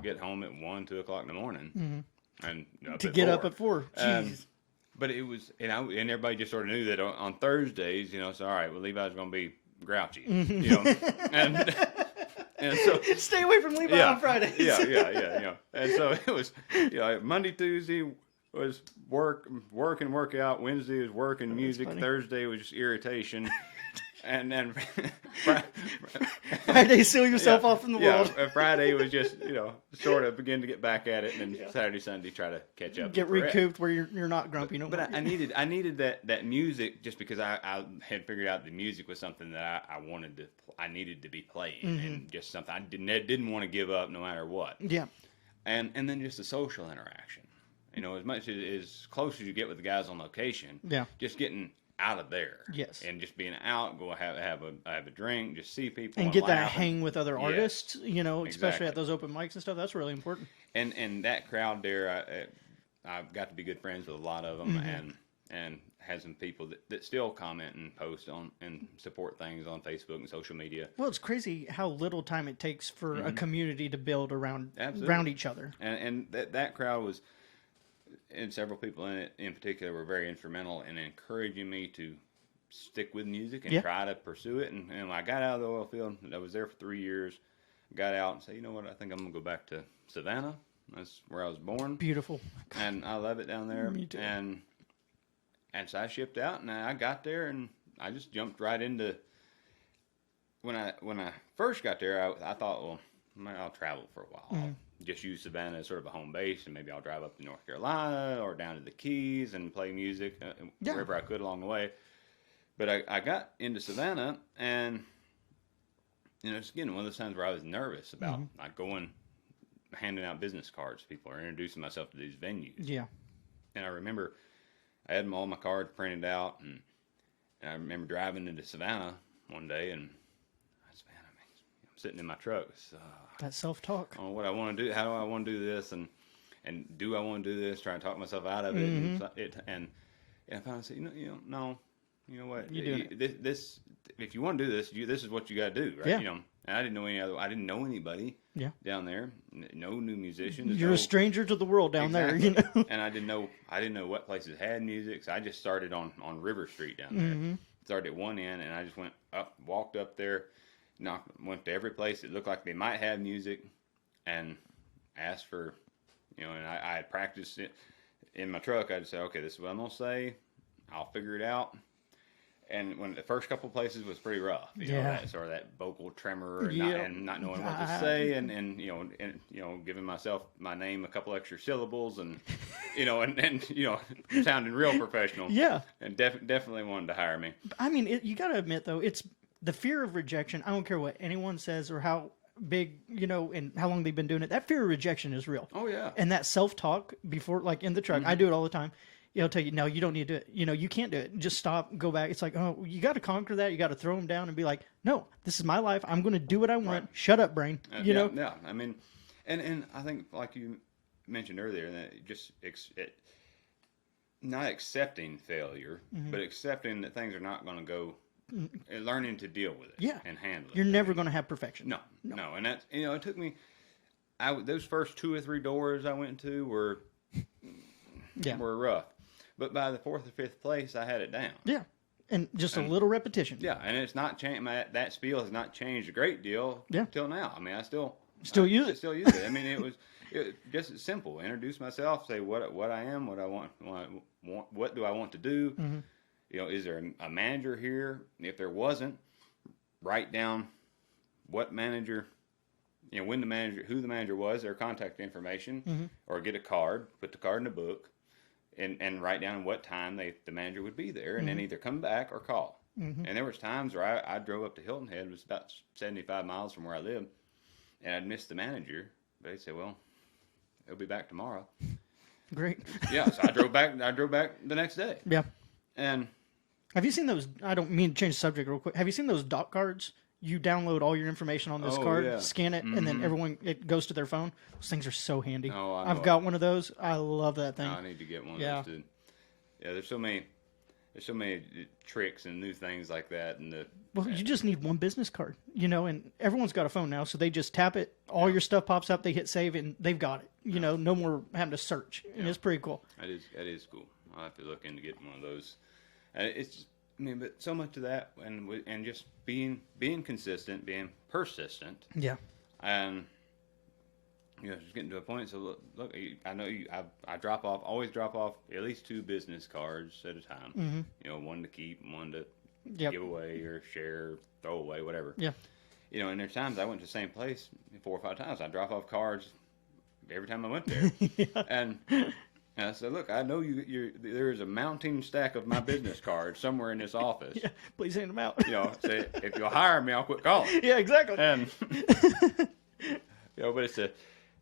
get home at 1, 2 o'clock in the morning, and to get 4. Up at 4. Jeez. But it was, and everybody just sort of knew that on Thursdays, so all right, well, Levi's going to be grouchy, and so stay away from Levi on Fridays. Yeah. And so it was, Monday, Tuesday was work and work out. Wednesday was work and music. Thursday was just irritation. And then Friday, seal yourself off from the world. Friday was just, sort of begin to get back at it. And then Saturday, Sunday, try to catch up. Get recouped where you're not grumpy. No but I needed that music just because I had figured out the music was something that I needed to be playing. And just something I didn't want to give up no matter what. Yeah. And then just the social interaction. As much as close as you get with the guys on location. Yeah. Just getting out of there, yes, and just being out, go have a drink, just see people, and get that hang with other artists, especially at those open mics and stuff. That's really important. And that crowd there, I've got to be good friends with a lot of them, and had some people that still comment and post on and support things on Facebook and social media. Well, it's crazy how little time it takes for a community to build around each other. And that crowd was and several people in it in particular were very instrumental in encouraging me to stick with music and try to pursue it. And when I got out of the oil field, I was there for 3 years, got out and said, you know what, I think I'm going to go back to Savannah. That's where I was born. Beautiful. And I love it down there. Me too. And so I shipped out, and I got there, and I just jumped right into, when I first got there, I thought, well, I'll travel for a while. I'll just use Savannah as sort of a home base, and maybe I'll drive up to North Carolina or down to the Keys and play music wherever I could along the way. But I got into Savannah, and it's again one of those times where I was nervous about like going, handing out business cards to people or introducing myself to these venues. Yeah. And I remember I had all my cards printed out, and I remember driving into Savannah one day, and I'm sitting in my truck. That self-talk. On what I want to do, how do I want to do this, and do I want to do this? Trying to talk myself out of it, and I finally said, no. You know what? This if you want to do this, this is what you got to do, right? Yeah. And I didn't know I didn't know anybody. Down there, no new musicians. You're a stranger to the world down there, And I didn't know what places had music. So I just started on River Street down there. Started at one end, and I just walked up there, went to every place that looked like they might have music, and asked for, and I had practiced it in my truck. I'd say, okay, this is what I'm gonna say. I'll figure it out. And when the first couple places was pretty rough, that sort of that vocal tremor and not knowing what to say, and giving myself my name a couple extra syllables, and sounding real professional. Yeah, and definitely wanted to hire me. I mean, you got to admit though, it's the fear of rejection. I don't care what anyone says or how big, and how long they've been doing it. That fear of rejection is real. Oh yeah, and that self-talk before, like in the truck, I do it all the time. He'll tell you, no, you don't need to do it. You can't do it. Just stop, go back. It's like, oh, you got to conquer that. You got to throw them down and be like, no, this is my life. I'm going to do what I want. Right. Shut up, brain. You know? Yeah. I mean, and I think like you mentioned earlier, that just not accepting failure, but accepting that things are not going to go, and learning to deal with it and handle it. You're never going to have perfection. No. And that's, it took me, those first 2 or 3 doors I went to were rough. But by the 4th or 5th place, I had it down. Yeah, and just a little repetition. Yeah, and it's not changed. That spiel has not changed a great deal till now. I mean, I still use it. Still use it. I mean, it was just as simple. Introduce myself, say what I am, what I want, what do I want to do. Is there a manager here? If there wasn't, write down what manager. When the manager, who the manager was, their contact information, or get a card, put the card in the book. And write down what time the manager would be there, and then either come back or call. And there was times where I drove up to Hilton Head, it was about 75 miles from where I lived, and I'd miss the manager. But they'd say, well, he'll be back tomorrow. Great. Yeah, so I drove back the next day. Yeah. And have you seen those, I don't mean to change the subject real quick, have you seen those doc cards? You download all your information on this card, scan it, and then it goes to their phone. Those things are so handy. Oh, I've got one of those. I love that thing. I need to get one of those too. Yeah, there's so many tricks and new things like that. You just need one business card, and everyone's got a phone now, so they just tap it. All your stuff pops up. They hit save, and they've got it. No more having to search, and it's pretty cool. That is cool. I'll have to look into getting one of those. It's just, but so much of that, and just being consistent, being persistent. Yeah. And just getting to a point. So look, I know I always drop off at least 2 business cards at a time. One to keep, one to give away or share, throw away, whatever. Yeah. And there's times I went to the same place 4 or 5 times. I drop off cards every time I went there, and I said, look, I know there is a mounting stack of my business cards somewhere in this office. Yeah, please hand them out. Say, if you'll hire me, I'll quit calling. Yeah, exactly. And but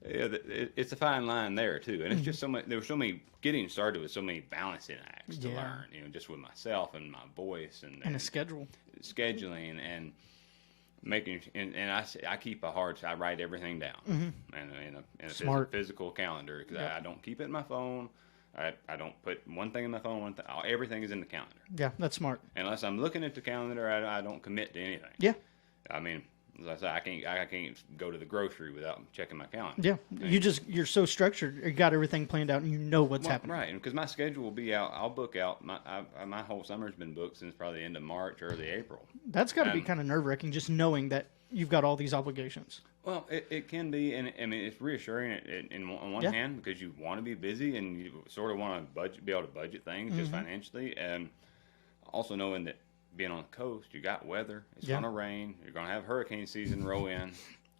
it's a fine line there too, and it's just so much. There were so many getting started with so many balancing acts to learn. Just with myself and my voice and a schedule, scheduling and making. And I keep I write everything down, and in a physical calendar, because I don't keep it in my phone. I don't put one thing in my phone. Everything is in the calendar. Yeah, that's smart. Unless I'm looking at the calendar, I don't commit to anything. Yeah. I mean, as I say, I can't go to the grocery without checking my calendar. Yeah, you're so structured. You got everything planned out, and you know what's happening. Right, because my schedule will be out. I'll book out my whole summer's been booked since probably the end of March, early April. That's got to be kind of nerve wracking, just knowing that you've got all these obligations. Well, it can be, and I mean it's reassuring on one hand because you want to be busy and you sort of want to be able to budget things just financially, and also knowing that being on the coast, you got weather. It's going to rain. You're going to have hurricane season roll in,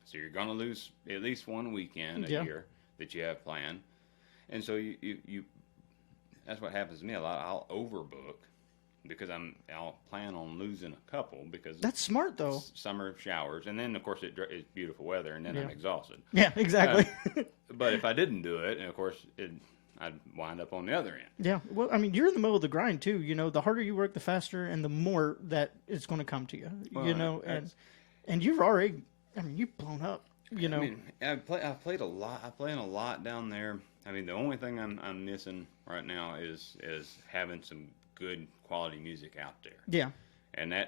so you're going to lose at least one weekend a year that you have planned, and so you that's what happens to me a lot. I'll overbook because I'll plan on losing a couple because that's smart though. Summer showers, and then of course it's beautiful weather, and then I'm exhausted. Yeah, exactly. But if I didn't do it, and of course I'd wind up on the other end. Yeah, well, I mean, you're in the middle of the grind too. You know, the harder you work, the faster and the more that it's going to come to you. Well, you know, and you've already, I mean, you've blown up. You know, I mean, I've played a lot. I play a lot down there. I mean, the only thing I'm missing right now is having some good quality music out there. Yeah. And I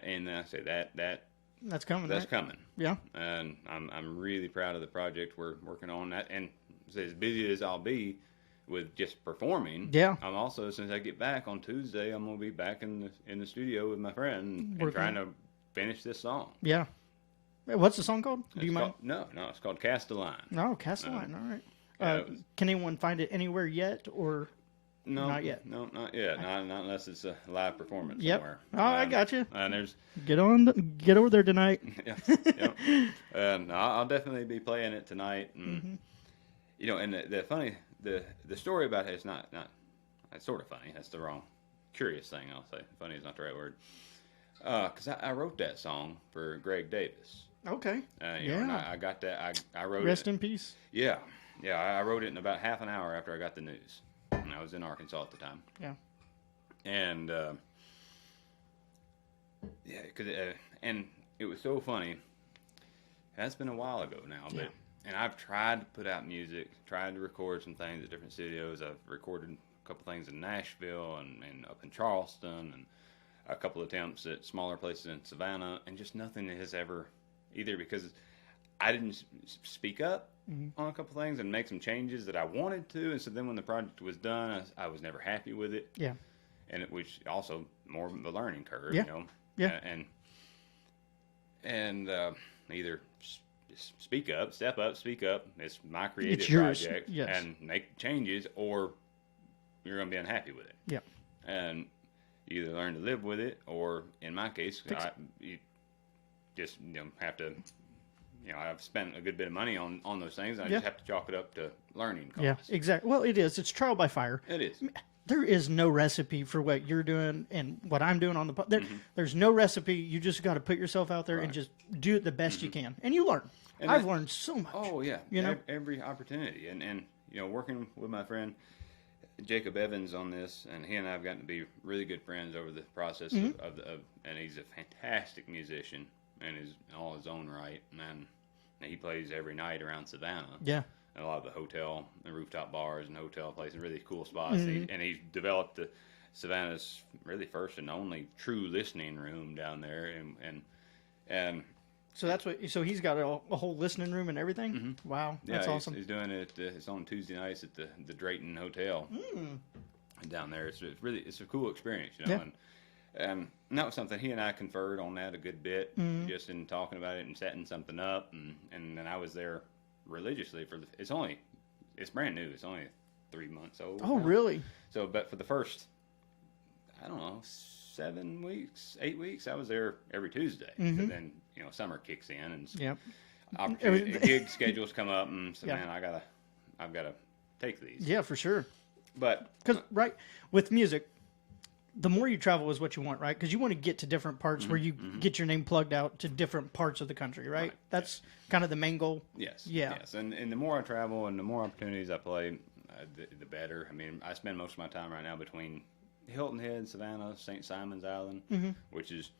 say that's coming. That's right? coming. Yeah. And I'm really proud of the project we're working on. That, and as busy as I'll be with just performing, I'm also, since I get back on Tuesday, I'm gonna be back in the studio with my friend and trying to finish this song. Yeah. What's the song called? Do you mind? No, it's called Cast a Line. Oh, Cast a Line. All right. Can anyone find it anywhere yet, or no? Not yet. No, not yet. Not unless it's a live performance Yep. somewhere. Oh, I got you. And there's get over there tonight. And I'll definitely be playing it tonight. And you know, and the story about it is not it's sort of funny. That's the wrong curious thing. I'll say funny is not the right word. Because I wrote that song for Greg Davis. Okay. You know, and I got that. I wrote Rest it. in peace. Yeah. I wrote it in about half an hour after I got the news. And I was in Arkansas at the time. Yeah. And and it was so funny. That's been a while ago now, but and I've tried to put out music, tried to record some things at different studios. I've recorded a couple things in Nashville and up in Charleston, and a couple attempts at smaller places in Savannah, and just nothing has ever, either because I didn't speak up on a couple things and make some changes that I wanted to, and so then when the project was done, I was never happy with it. Yeah. And which also more of a learning curve, you know. Yeah. And either speak up, step up, speak up. It's my creative project, and make changes, or you're going to be unhappy with it. Yeah. And you either learn to live with it, or in my case, you just have to. I've spent a good bit of money on those things, and I just have to chalk it up to learning costs. Yeah, exactly. Well, it is. It's trial by fire. It is. There is no recipe for what you're doing and what I'm doing on the there's no recipe. You just got to put yourself out there and just do it the best you can, and you learn. And I've learned so much. Oh yeah, every opportunity, and working with my friend Jacob Evans on this, and he and I have gotten to be really good friends over the process and he's a fantastic musician and is all his own right, and he plays every night around Savannah. Yeah. And a lot of the hotel and rooftop bars and hotel places, really cool spots. And he's developed Savannah's really first and only true listening room down there. And so that's what. So he's got a whole listening room and everything. Mm-hmm. Wow, that's awesome. He's doing it. It's on Tuesday nights at the Drayton Hotel down there. It's a cool experience, Yeah. And that was something he and I conferred on that a good bit, just in talking about it and setting something up, and then I was there religiously for it's brand new. It's only 3 months old. Oh, really? So, but for the first, I don't know, 7 weeks, 8 weeks, I was there every Tuesday. Mm-hmm. So then, summer kicks in and gig schedules come up, and so man, I've gotta take these. Yeah, for sure. But because with music, the more you travel is what you want, right? Because you want to get to different parts where you get your name plugged out to different parts of the country, right? That's kind of the main goal. Yes. Yeah. Yes. And the more I travel and the more opportunities I play, the better. I mean, I spend most of my time right now between Hilton Head, Savannah, St. Simon's Island, which is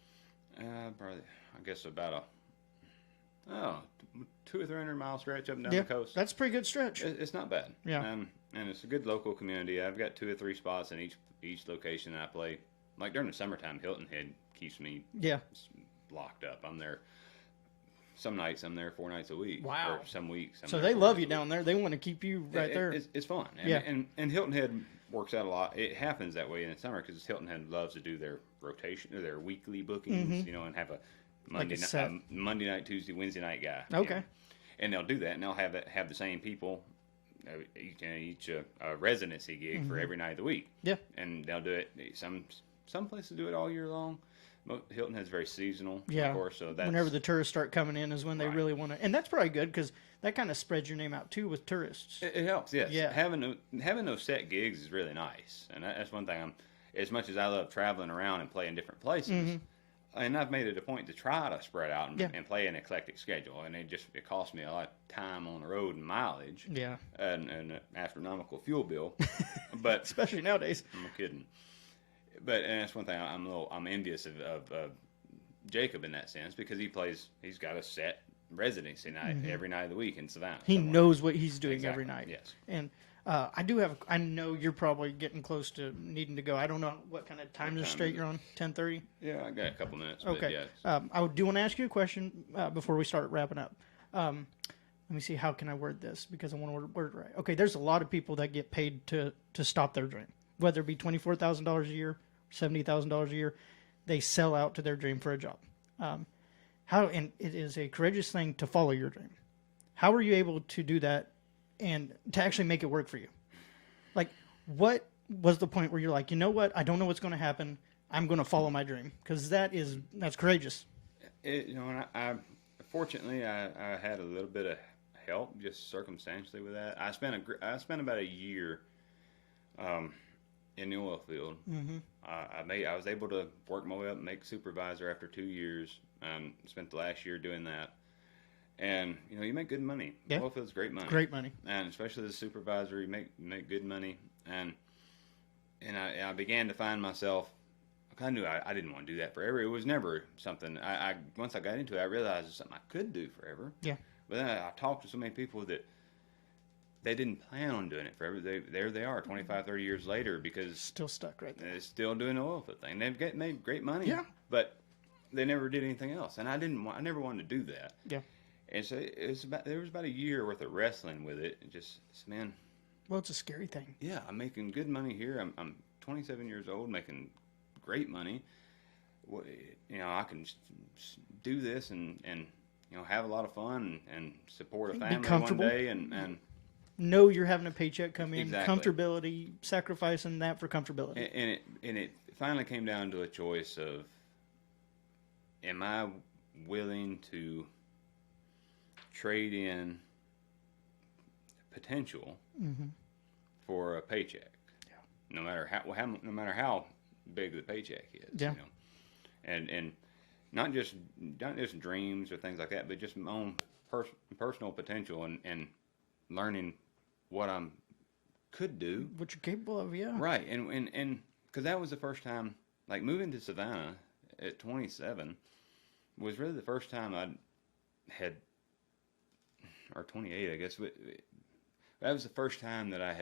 probably, I guess, about a 200 or 300 mile stretch up and down the coast. That's a pretty good stretch. It's not bad. Yeah. And it's a good local community. I've got 2 or 3 spots in each location that I play. Like during the summertime, Hilton Head keeps me locked up. I'm there some nights I'm there 4 nights a week. Wow. Or some weeks. I'm So there they 4 love nights you a week. down there. They want to keep you right there. It's fun. And, Yeah. and Hilton Head works out a lot. It happens that way in the summer because Hilton Head loves to do their rotation or their weekly bookings, you know, and have a Monday night, Tuesday, Wednesday night guy. Okay. You know. And they'll do that, and they'll have the same people each residency gig for every night of the week. Yeah. And they'll do it. Some places do it all year long. Hilton Head's very seasonal, Yeah. of course. So that's, Whenever the tourists start coming in is when they Right. really want to, and that's probably good because that kind of spreads your name out too with tourists. it helps. Yes. Yeah. Having those set gigs is really nice, and that's one thing. As much as I love traveling around and playing different places, and I've made it a point to try to spread out and play an eclectic schedule, and it costs me a lot of time on the road and mileage, Yeah. and an astronomical fuel bill, but Especially nowadays. I'm not kidding. But and that's one thing I'm envious of Jacob in that sense because he's got a set residency night every night of the week in Savannah. He somewhere. knows what he's doing Exactly. every night. Yes. And I know you're probably getting close to needing to go. I don't know what kind of time restraint you're on. 10:30. Yeah, I got a couple minutes. Okay. But yes. I do want to ask you a question before we start wrapping up. Let me see, how can I word this because I want to word it right. Okay, there's a lot of people that get paid to stop their dream, whether it be $24,000 a year, $70,000 a year. They sell out to their dream for a job. And it is a courageous thing to follow your dream. How are you able to do that and to actually make it work for you? Like, what was the point where you're like, you know what? I don't know what's going to happen. I'm going to follow my dream because that's courageous. And I fortunately I had a little bit of help just circumstantially with that. I spent about a year in the oil field. I was able to work my way up and make supervisor after 2 years. Spent the last year doing that, and you make good money. Yeah. Oil field's great money. Great money. And especially as a supervisor, you make good money. And I began to find myself. I knew I didn't want to do that forever. It was never something. Once I got into it, I realized it's something I could do forever. Yeah. But then I talked to so many people that they didn't plan on doing it forever. There they are, 25, 30 years later, because Still stuck right there. they're still doing the oil field thing. They've made great money. Yeah. But they never did anything else, and I never wanted to do that. Yeah. And so there was about a year worth of wrestling with it. Man, Well, it's a scary thing. yeah, I'm making good money here. I'm 27 years old, making great money. I can do this and have a lot of fun and support a Be family one comfortable. day and Know you're having a paycheck come in. Exactly. Comfortability, sacrificing that for comfortability. and it finally came down to a choice of, am I willing to trade in potential for a paycheck? Yeah. No matter how big the paycheck is. Yeah. And not just dreams or things like that, but just my own personal potential and learning what I could do. What you're capable of, yeah. Right, and because that was the first time, like moving to Savannah at 27 was really the first time I had, or 28, I guess. But that was the first time that I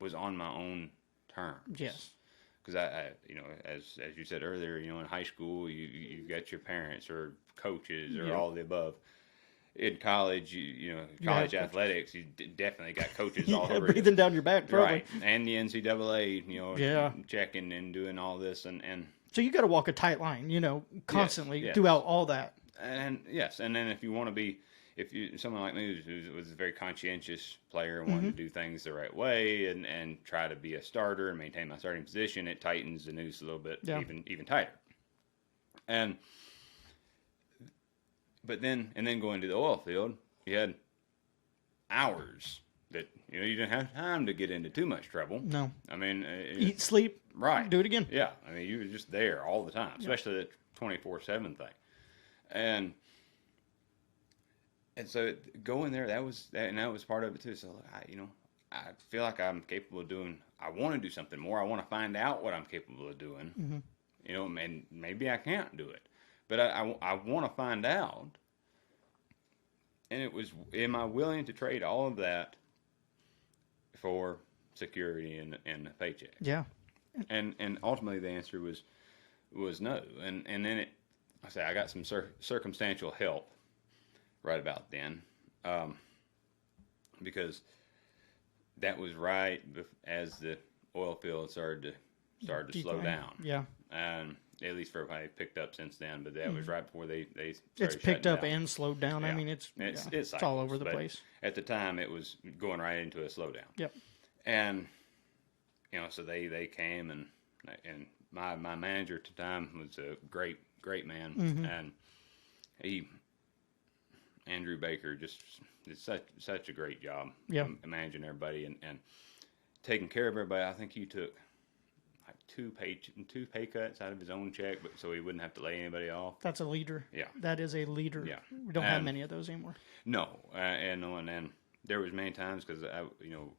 was on my own terms. Yes. Because I as you said earlier, in high school, you got your parents or coaches or all the above. In college, college athletics, you definitely got coaches all over breathing down your back, probably. Right, and the NCAA, Yeah. checking and doing all this, and So you got to walk a tight line, constantly yes. throughout all that. and yes, and then if you want to be, someone like me who was a very conscientious player and wanted to do things the right way and try to be a starter and maintain my starting position, it tightens the noose a little bit, even tighter. But then going to the oil field, you had hours that you didn't have time to get into too much trouble. No. I mean, Eat, sleep, right? do it again. Yeah, I mean, you were just there all the time, especially the 24/7 thing, and so going there, that was part of it too. So I feel like I'm capable of doing. I want to do something more. I want to find out what I'm capable of doing. And maybe I can't do it, but I want to find out. And it was, am I willing to trade all of that for security and a paycheck? Yeah. And ultimately the answer was no. And then I got some circumstantial help. right about then, because that was right as the oil field started to slow down. Yeah. And at least for everybody picked up since then, but that was right before they started It's picked up down. and slowed down. I Yeah. mean, it's It's all over cycles, the but place. At the time, it was going right into a slowdown. Yep. And so they came, and my manager at the time was a great man, and Andrew Baker just did such a great job managing everybody and taking care of everybody. I think he took like two pay cuts out of his own check, but so he wouldn't have to lay anybody off. That's a leader. Yeah. That is a leader. Yeah. We don't have many of those anymore. No, and there was many times because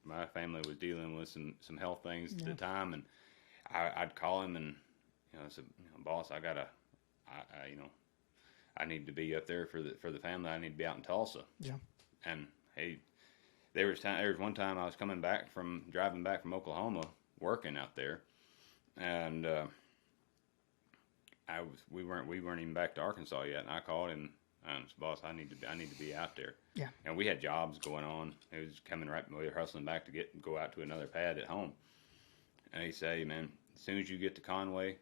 my family was dealing with some health things at the time, and I'd call him and said, boss, I need to be up there for the family. I need to be out in Tulsa. Yeah. And hey, there was one time I was driving back from Oklahoma, working out there, and we weren't even back to Arkansas yet, and I called him. And said, boss, I need to be out there. Yeah. And we had jobs going on. It was coming right. We were hustling back to go out to another pad at home. And he said, man, as soon as you get to Conway,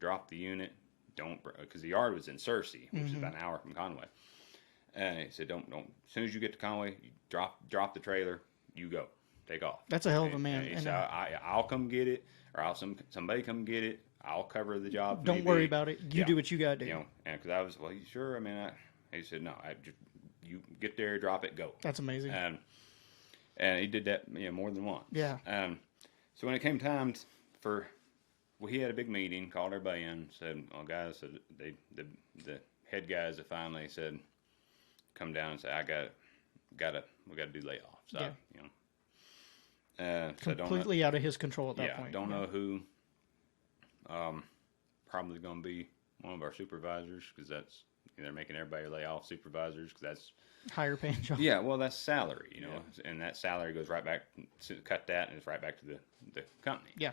drop the unit. Don't, because the yard was in Searcy, which is about an hour from Conway. And he said, don't. As soon as you get to Conway, you drop the trailer. You go, take off. That's a hell of a man. He said, I'll come get it, or somebody come get it. I'll cover the job. Don't worry about it. You do what you gotta do. And because I was, well, you sure? I mean, he said, no, you get there, drop it, go. That's amazing. And he did that, more than once. Yeah. So when it came time he had a big meeting, called everybody in, said, well, guys, so the head guys that finally said, come down and say, we got to do layoffs. So, completely out of his control at that point. Don't know who. Probably going to be one of our supervisors, because they're making everybody lay off supervisors, because that's higher paying job. Yeah, well, that's salary, and that salary goes right back, cut that, and it's right back to the company. Yeah.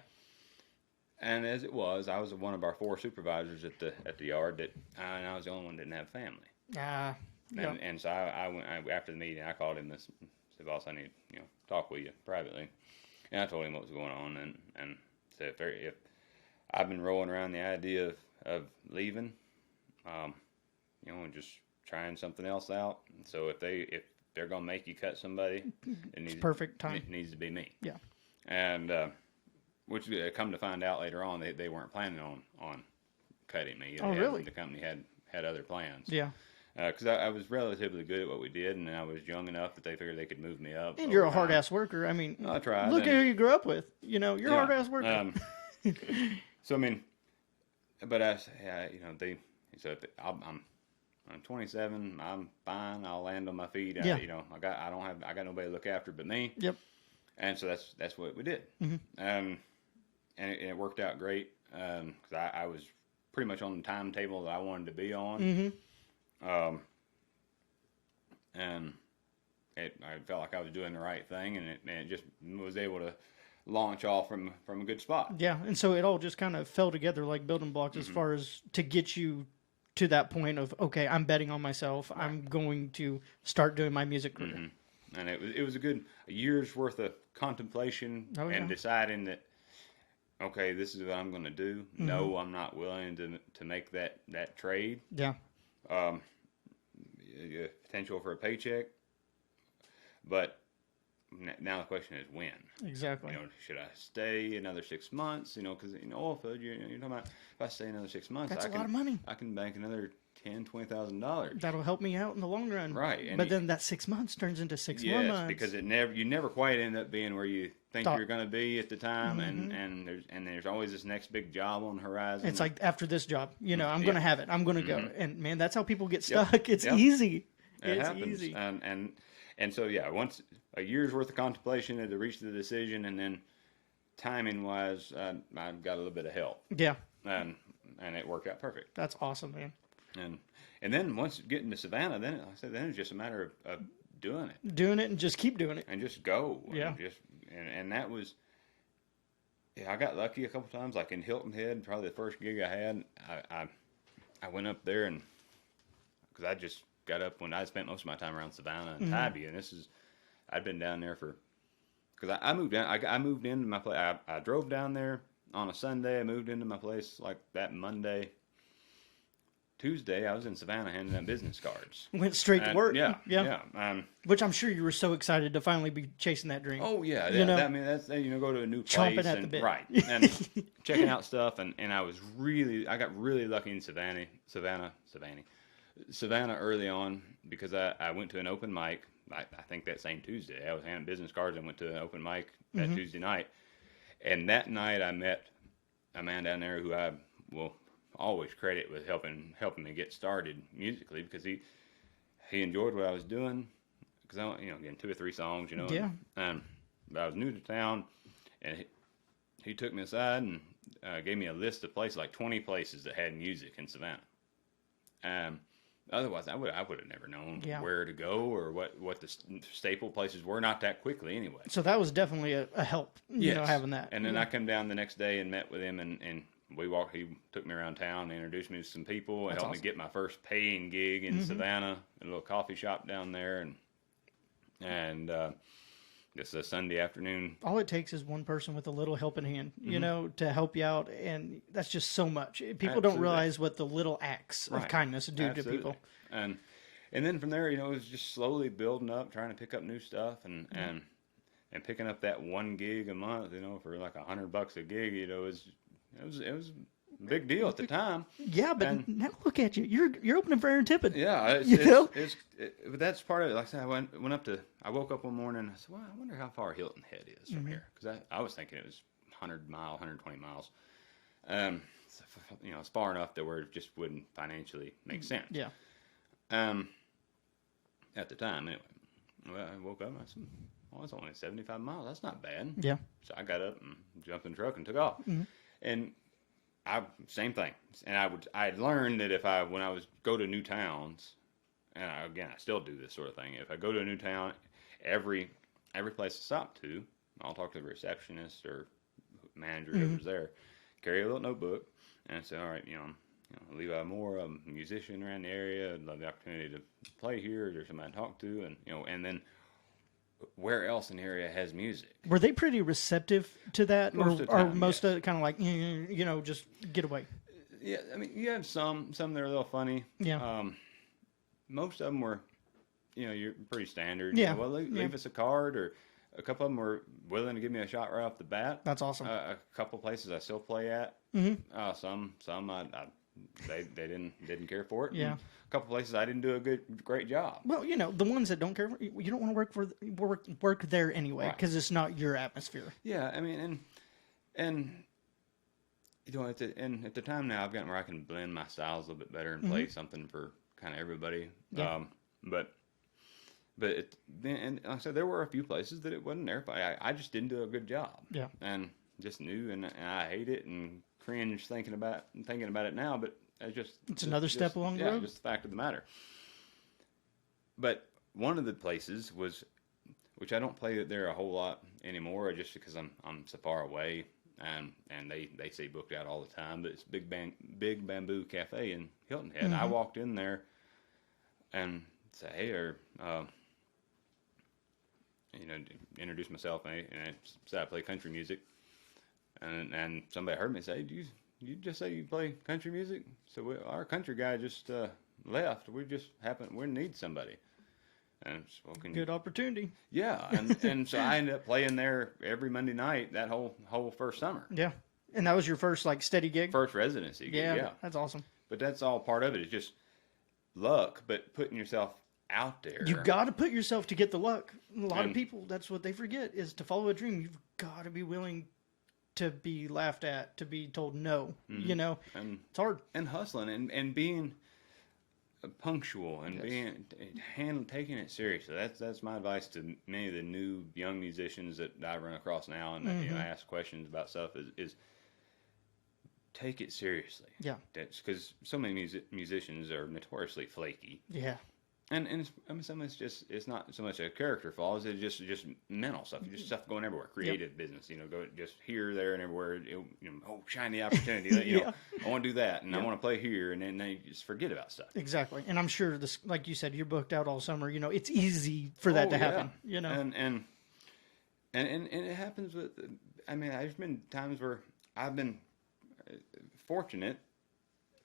And as it was, I was one of our 4 supervisors at the yard and I was the only one that didn't have family. And so I went after the meeting. I called him and said, boss, I need to talk with you privately. And I told him what was going on, and said if I've been rolling around the idea of leaving, and just trying something else out. And so if they're gonna make you cut somebody, it's perfect time. It needs to be me. Yeah. And which come to find out later on, they weren't planning on cutting me. Really? The company had other plans. Yeah. Because I was relatively good at what we did, and I was young enough that they figured they could move me up. And you're a hard ass worker. I mean, I tried. Look at who you grew up with. You're a hard ass worker. So I mean, but they said I'm 27. I'm fine. I'll land on my feet. Yeah. I got nobody to look after but me. Yep. And so that's what we did. And it worked out great because I was pretty much on the timetable that I wanted to be on. And I felt like I was doing the right thing, and it just was able to launch off from a good spot. Yeah, and so it all just kind of fell together like building blocks as far as to get you to that point of, okay, I'm betting on myself. Right. I'm going to start doing my music career. And it was a year's worth of contemplation and deciding that, okay, this is what I'm going to do. No, I'm not willing to make that trade. Yeah. Potential for a paycheck, but now the question is when. Exactly. Should I stay another 6 months? Because oil field, you're talking about if I stay another 6 months, that's a lot of money. I can bank another $10,000-$20,000. That'll help me out in the long run. Right. But then that 6 months turns into six more months. Because you never quite end up being where you think you're going to be at the time, and there's always this next big job on the horizon. It's like after this job, I'm going to have it. I'm going to go. And man, that's how people get stuck. It's easy. It it's happens. easy. And so once a year's worth of contemplation to reach the decision, and then timing wise, I got a little bit of help. Yeah. And it worked out perfect. That's awesome, man. And then once getting to Savannah, then it's just a matter of doing it. Doing it and just keep doing it. And just go. Yeah. And that was, I got lucky a couple times, like in Hilton Head, probably the first gig I had. I went up there and, because got up when I spent most of my time around Savannah and Tybee, and I'd been down there because I moved down. I moved into my place. I drove down there on a Sunday. I moved into my place like that Monday. Tuesday, I was in Savannah handing out business cards. Went straight to work. Yeah. Which I'm sure you were so excited to finally be chasing that dream. Oh yeah, I mean that's go to a new place chomping at the bit. Right, and checking out stuff, and I got really lucky in Savannah early on because I went to an open mic. I think that same Tuesday I was handing business cards and went to an open mic that Tuesday night, and that night I met a man down there who I will always credit with helping me get started musically because he enjoyed what I was doing because I getting 2 or 3 songs but I was new to town and he took me aside and gave me a list of places, like 20 places that had music in Savannah. Otherwise I would have never known where to go or what the staple places were, not that quickly anyway. So that was definitely a help having that. And then I come down the next day and met with him and he took me around town and introduced me to some people and helped me get my first paying gig in Savannah, a little coffee shop down there, and just a Sunday afternoon. All it takes is one person with a little helping hand, to help you out, and that's just so much. People don't realize what the little acts of kindness do to people. And then from there, it was just slowly building up, trying to pick up new stuff, and picking up that one gig a month, for like $100 a gig, it was a big deal at the time. Yeah, but now look at you. You're opening for Aaron TIppen. Yeah, but that's part of it. Like I said, I woke up one morning and I said, well, I wonder how far Hilton Head is from here. Because I was thinking it was 120 miles. It's far enough that where it just wouldn't financially make sense. Yeah. At the time, anyway. Well, I woke up and I said, well, it's only 75 miles. That's not bad. Yeah. So I got up and jumped in the truck and took off. And same thing. And I had learned that when I was go to new towns, and I still do this sort of thing. If I go to a new town, every place I stop to, I'll talk to the receptionist or manager whoever's there, carry a little notebook, and say, all right, Levi Moore, I'm a musician around the area. I'd love the opportunity to play here. There's somebody to talk to, and then where else in the area has music. Were they pretty receptive to that? Most of the time, most of it kind of like, just get away? Yeah, I mean, you have some that are a little funny. Yeah. Most of them were, you're pretty standard. Yeah. Leave us a card, or a couple of them were willing to give me a shot right off the bat. That's awesome. A couple of places I still play at. Some they didn't care for it. Yeah. And a couple of places I didn't do a great job. Well, the ones that don't care, you don't want to work there anyway because it's not your atmosphere. Yeah, I mean, and at the time now I've gotten where I can blend my styles a little bit better and play something for kind of everybody. Yeah. But like I said, there were a few places that it wasn't there. I just didn't do a good job. Yeah. And just knew, and I hate it and cringe thinking about it now. But it's another step along the road. Just the fact of the matter. But one of the places was, which I don't play there a whole lot anymore, just because I'm so far away, and they say booked out all the time. But it's Big Bamboo Cafe in Hilton Head. I walked in there and said, hey, introduce myself, and I said I play country music, and somebody heard me say, do you just say you play country music? So our country guy just left. We need somebody. And good opportunity. Yeah, and so I ended up playing there every Monday night that whole first summer. Yeah, and that was your first steady gig. First residency gig. Yeah, that's awesome. But that's all part of it. It's just luck, but putting yourself out there. You got to put yourself to get the luck. A lot of people, that's what they forget, is to follow a dream. You've got to be willing to be laughed at, to be told no. And it's hard. And hustling and being punctual and taking it seriously. That's my advice to many of the new young musicians that I run across now and ask questions about stuff is take it seriously. Yeah. That's because so many musicians are notoriously flaky. Yeah. And it's, I mean, some of it's not so much a character flaws. It's just mental stuff. Just stuff going everywhere. Creative business. Go just here, there, and everywhere. Shiny opportunity. I want to do that, and I want to play here, and then they just forget about stuff. Exactly. And I'm sure this, like you said, you're booked out all summer. It's easy for that to happen. And it happens with. I mean, there's been times where I've been fortunate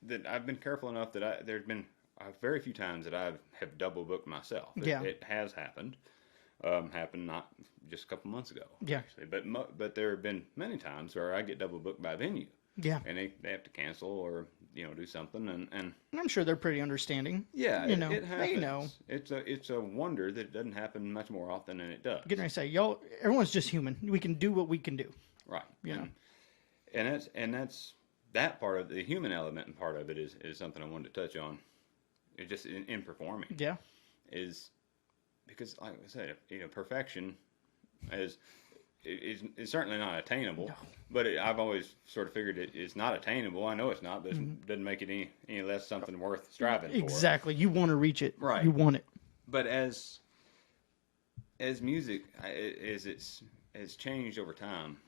that I've been careful enough that there's been very few times that I have double booked myself. It has happened. Happened not just a couple months ago. Yeah. Actually. But there have been many times where I get double booked by venue. Yeah. And they have to cancel or do something and I'm sure they're pretty understanding. Yeah. It happens. It's a wonder that it doesn't happen much more often than it does. Getting ready to say, everyone's just human. We can do what we can do. Right. And that's that part of the human element and part of it is something I wanted to touch on. It just in performing. Yeah. Is because, like I said, perfection is certainly not attainable. No. But I've always sort of figured it's not attainable. I know it's not, but it doesn't make it any less something worth striving for. Exactly. You want to reach it. Right. You want it. But as music, it's changed over time.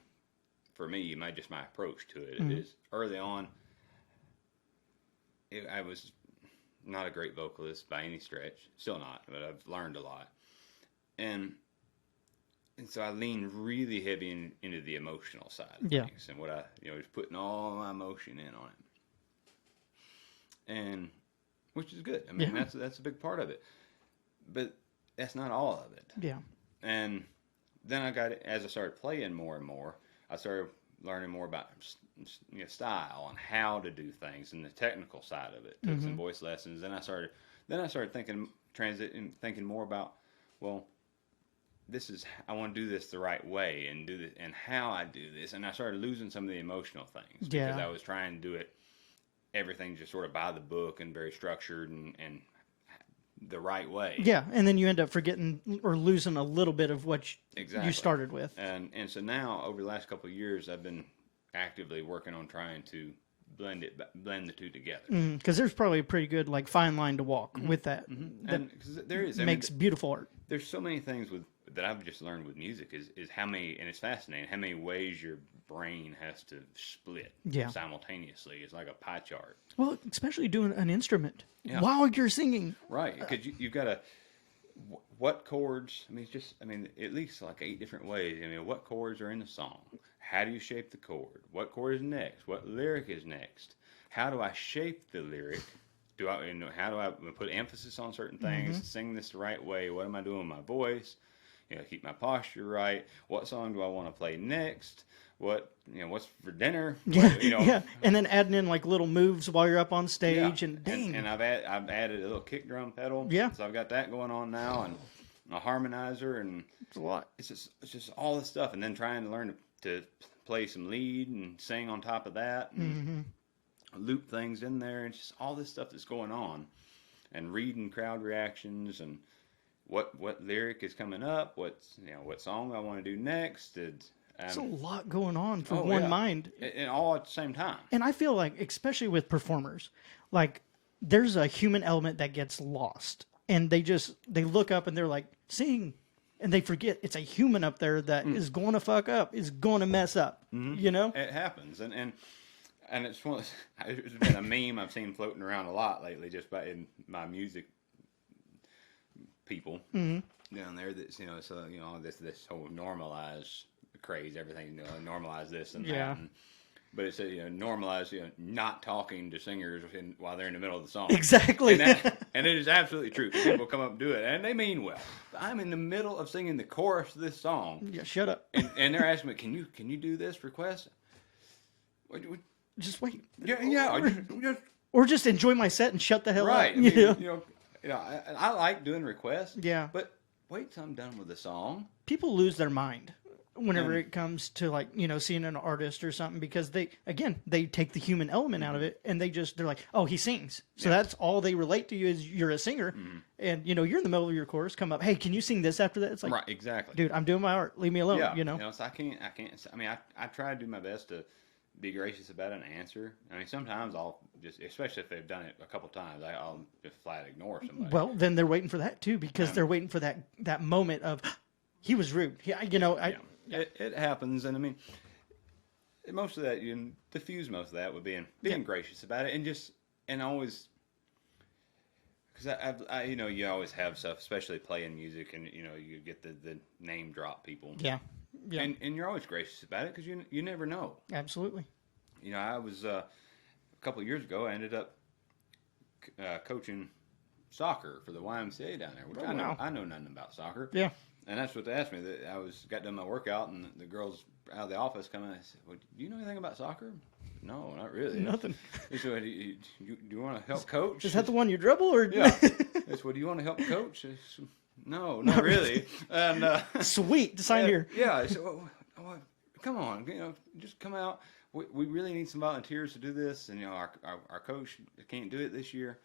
For me, my approach to it is early on. I was not a great vocalist by any stretch, still not, but I've learned a lot, and so I lean really heavy into the emotional side of things, and what I is putting all my emotion in on it, and which is good. I mean, that's a big part of it, but that's not all of it. Yeah, and then as I started playing more and more, I started learning more about style and how to do things and the technical side of it. Took some voice lessons. Then I started thinking more about, well, I want to do this the right way and do this and how I do this. And I started losing some of the emotional things because I was trying to do everything just sort of by the book and very structured and the right way. Yeah, and then you end up forgetting or losing a little bit of what you started with. And so now, over the last couple of years, I've been actively working on trying to blend the two together. Because there's probably a pretty good fine line to walk with that. And there is, makes beautiful art. There's so many things that I've just learned with music is how many, and it's fascinating how many ways your brain has to split simultaneously. It's like a pie chart. Well, especially doing an instrument while you're singing. Right, because you've got to. What chords? At least like 8 different ways. What chords are in the song? How do you shape the chord? What chord is next? What lyric is next? How do I shape the lyric? How do I put emphasis on certain things? Sing this the right way? What am I doing with my voice? Keep my posture right. What song do I want to play next? What's for dinner? And then adding in little moves while you're up on stage and dang. And I've added a little kick drum pedal. Yeah. So I've got that going on now and a harmonizer and it's a lot. It's just all this stuff and then trying to learn to play some lead and sing on top of that and loop things in there and just all this stuff that's going on and reading crowd reactions and what lyric is coming up, what song I want to do next. It's a lot going on for one mind. And all at the same time. And I feel like, especially with performers, there's a human element that gets lost. And they look up and they're like, sing. And they forget it's a human up there that is going to fuck up, is going to mess up, It happens. And it's it's been a meme I've seen floating around a lot lately just in my music people down there that's, this whole normalize craze, everything, normalize this and that. But it's normalize, not talking to singers while they're in the middle of the song. Exactly. And it is absolutely true. People come up and do it, and they mean well. I'm in the middle of singing the chorus of this song. Yeah, shut up. And they're asking me, can you do this request? Just wait. Or just enjoy my set and shut the hell up. Right. I like doing requests. Yeah. But wait till I'm done with the song. People lose their mind whenever it comes to seeing an artist or something because they take the human element out of it and they're like, oh, he sings. So that's all they relate to you is you're a singer and you're in the middle of your chorus, come up, hey, can you sing this after that? It's like, right, exactly. Dude, I'm doing my art. Leave me alone, So I can't, I try to do my best to be gracious about it and answer. I mean, sometimes I'll just, especially if they've done it a couple times, I'll just flat ignore somebody. Well, then they're waiting for that too, because they're waiting for that moment of he was rude. Yeah, It happens, and I mean, most of that, you diffuse most of that with being gracious about it, and always, because you always have stuff, especially playing music, and you get the name drop people. Yeah. Yeah. And you're always gracious about it because you never know. Absolutely. I was a couple of years ago. I ended up coaching soccer for the YMCA down there, which I know nothing about soccer. Yeah. And that's what they asked me. I got done my workout, and the girls out of the office come in. I said, "Well, do you know anything about soccer?" No, not really. Nothing. They said, "Do you want to help coach?" Is that the one you dribble or? Yeah. They said, "Well, do you want to help coach?" I said, no, not really. And sweet, sign here. Yeah. I said, well, come on, just come out. We really need some volunteers to do this, and our coach can't do it this year.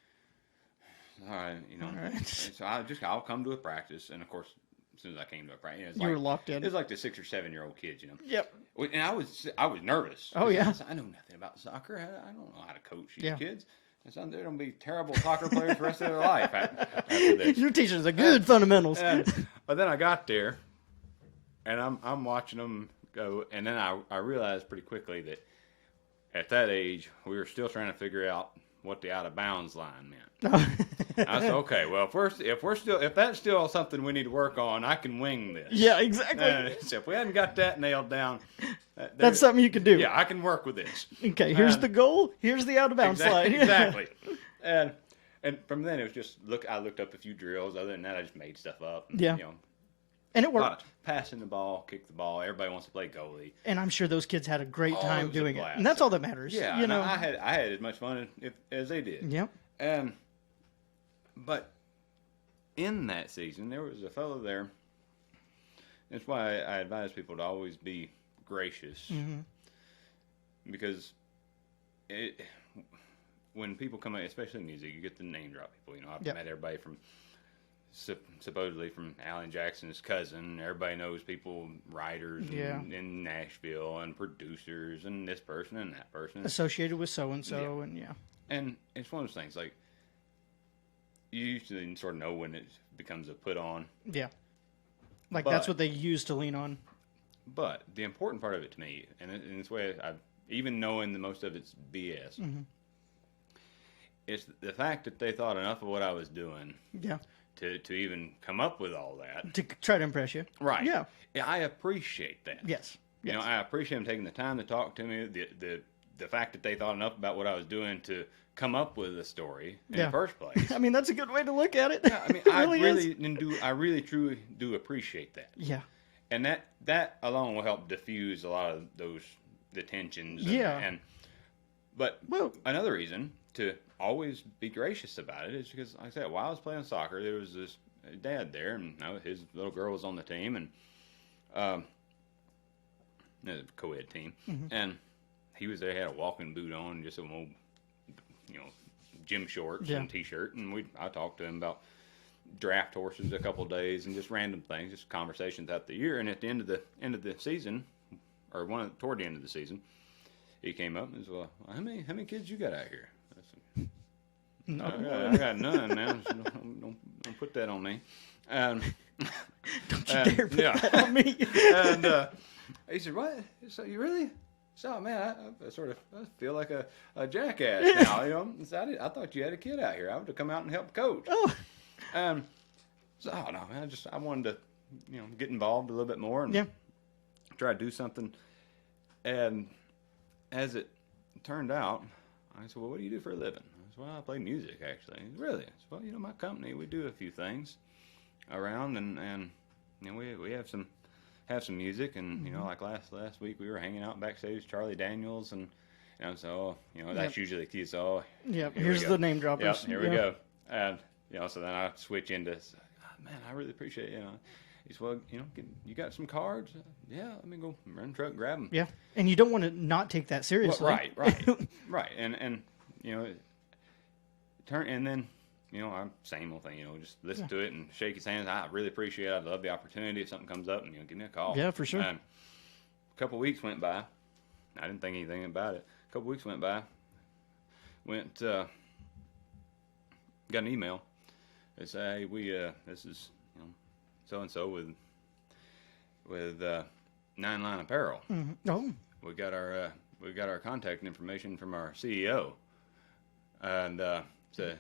All right, All right. So I'll come to a practice, and of course, as soon as I came to a practice, you were locked in. It was like the 6 or 7 year old kids, Yep. And I was nervous. Oh yeah. I know nothing about soccer. I don't know how to coach these Yeah. kids. They're going to be terrible soccer players the rest of their life after this. You're teaching the good fundamentals. But then I got there, and I'm watching them go, and then I realized pretty quickly that at that age we were still trying to figure out what the out of bounds line meant. I said, okay, well if that's still something we need to work on, I can wing this. Yeah, exactly. So if we hadn't got that nailed down, that's something you can do. Yeah, I can work with this. Okay, here's the goal. Here's the out of bounds slide. Exactly. And from then it was just I looked up a few drills. Other than that, I just made stuff up. And, yeah. And it worked. Passing the ball, kick the ball. Everybody wants to play goalie. And I'm sure those kids had a great time doing it. blast. And that's all that matters. Yeah, I had as much fun as they did. Yep. But in that season, there was a fellow there. That's why I advise people to always be gracious, because when people come out, especially music, you get the name drop people. I've met everybody from supposedly from Alan Jackson's cousin. Everybody knows people, writers in Nashville, and producers, and this person and that person associated with so and so, and And it's one of those things like you usually sort of know when it becomes a put on. Yeah. Like that's what they use to lean on. But the important part of it to me, and in this way, even knowing that most of it's BS, it's the fact that they thought enough of what I was doing to even come up with all that. To try to impress you. Right. Yeah. I appreciate that. Yes. I appreciate them taking the time to talk to me, the fact that they thought enough about what I was doing to come up with a story in the first place. I mean, that's a good way to look at it. Yeah, I mean, I really truly do appreciate that. Yeah. And that alone will help diffuse a lot of the tensions. But another reason to always be gracious about it is because, like I said, while I was playing soccer, there was this dad there, and his little girl was on the team, and the co-ed team, and he was there, had a walking boot on, just some old, gym shorts and t-shirt, and I talked to him about draft horses a couple of days and just random things, just conversations out the year. And at the end of the season, or toward the end of the season, he came up and said, "Well, how many kids you got out here?" I said, I got none now. So don't put that on me. Don't you dare put that on me. And he said, "What? So you really?" So, man, I feel like a jackass now, So I thought you had a kid out here. I would have come out and helped coach. Oh. So, no, man, I wanted to, get involved a little bit more and try to do something. And as it turned out, I said, "Well, what do you do for a living?" I said, "Well, I play music, actually." He said, "Really?" I said, "Well, my company, we do a few things around, and we have some music, and like last week we were hanging out backstage with Charlie Daniels, and so that's usually the key. So here's the name droppers. Here we go. And so then I switch into, man, I really appreciate it. He said, "Well, you got some cards?" "Yeah, let me go run the truck and grab them." Yeah, and you don't want to not take that seriously. Well, right, and turn, and then. I'm same old thing. Just listen to it and shake his hands. I really appreciate it. I love the opportunity. If something comes up, and give me a call. Yeah, for sure. A couple of weeks went by, I didn't think anything about it. A couple weeks went by. Got an email. They say, hey, we this is so and so with 9 Line Apparel. Mm-hmm. Oh, We got our contact information from our CEO, and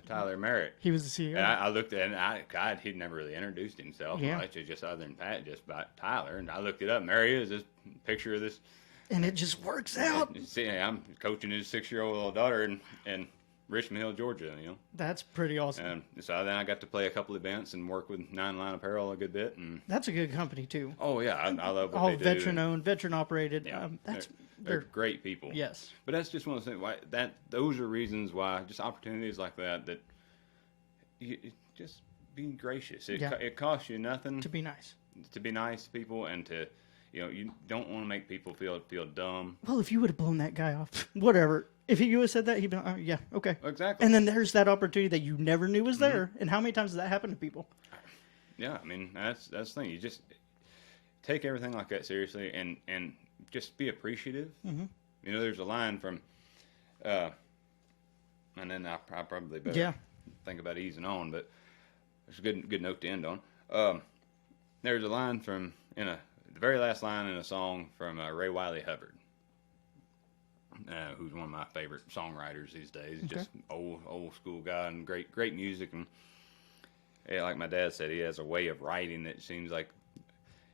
Tyler Merritt. he was the CEO. And I looked at it, and he'd never really introduced himself Yeah. much, just other than Pat, just about Tyler. And I looked it up, and there he is, this picture of this. And it just works out. See, I'm coaching his 6-year-old little daughter in Richmond Hill, Georgia, That's pretty awesome. And so then I got to play a couple events and work with 9 Line Apparel a good bit. And That's a good company, too. oh, yeah, I love what All they do. veteran-owned, veteran-operated. Yeah, That's they're great people. Yes. But that's just one of the things. Those are reasons why just opportunities like that you just be gracious. It costs you nothing To be nice. to be nice to people, and to you don't want to make people feel dumb. Well, if you would have blown that guy off, whatever. If you would have said that, he'd be like, oh, yeah, okay. Exactly. And then there's that opportunity that you never knew was there. And how many times does that happen to people? Yeah, I mean that's the thing. You just take everything like that seriously, and just be appreciative. Mm-hmm. There's a line from, and then I probably better think about easing on, but it's a good note to end on. There's a line from the very last line in a song from Ray Wiley Hubbard, who's one of my favorite songwriters these days. Okay. Just old school guy, and great music. And yeah, like my dad said, he has a way of writing that seems like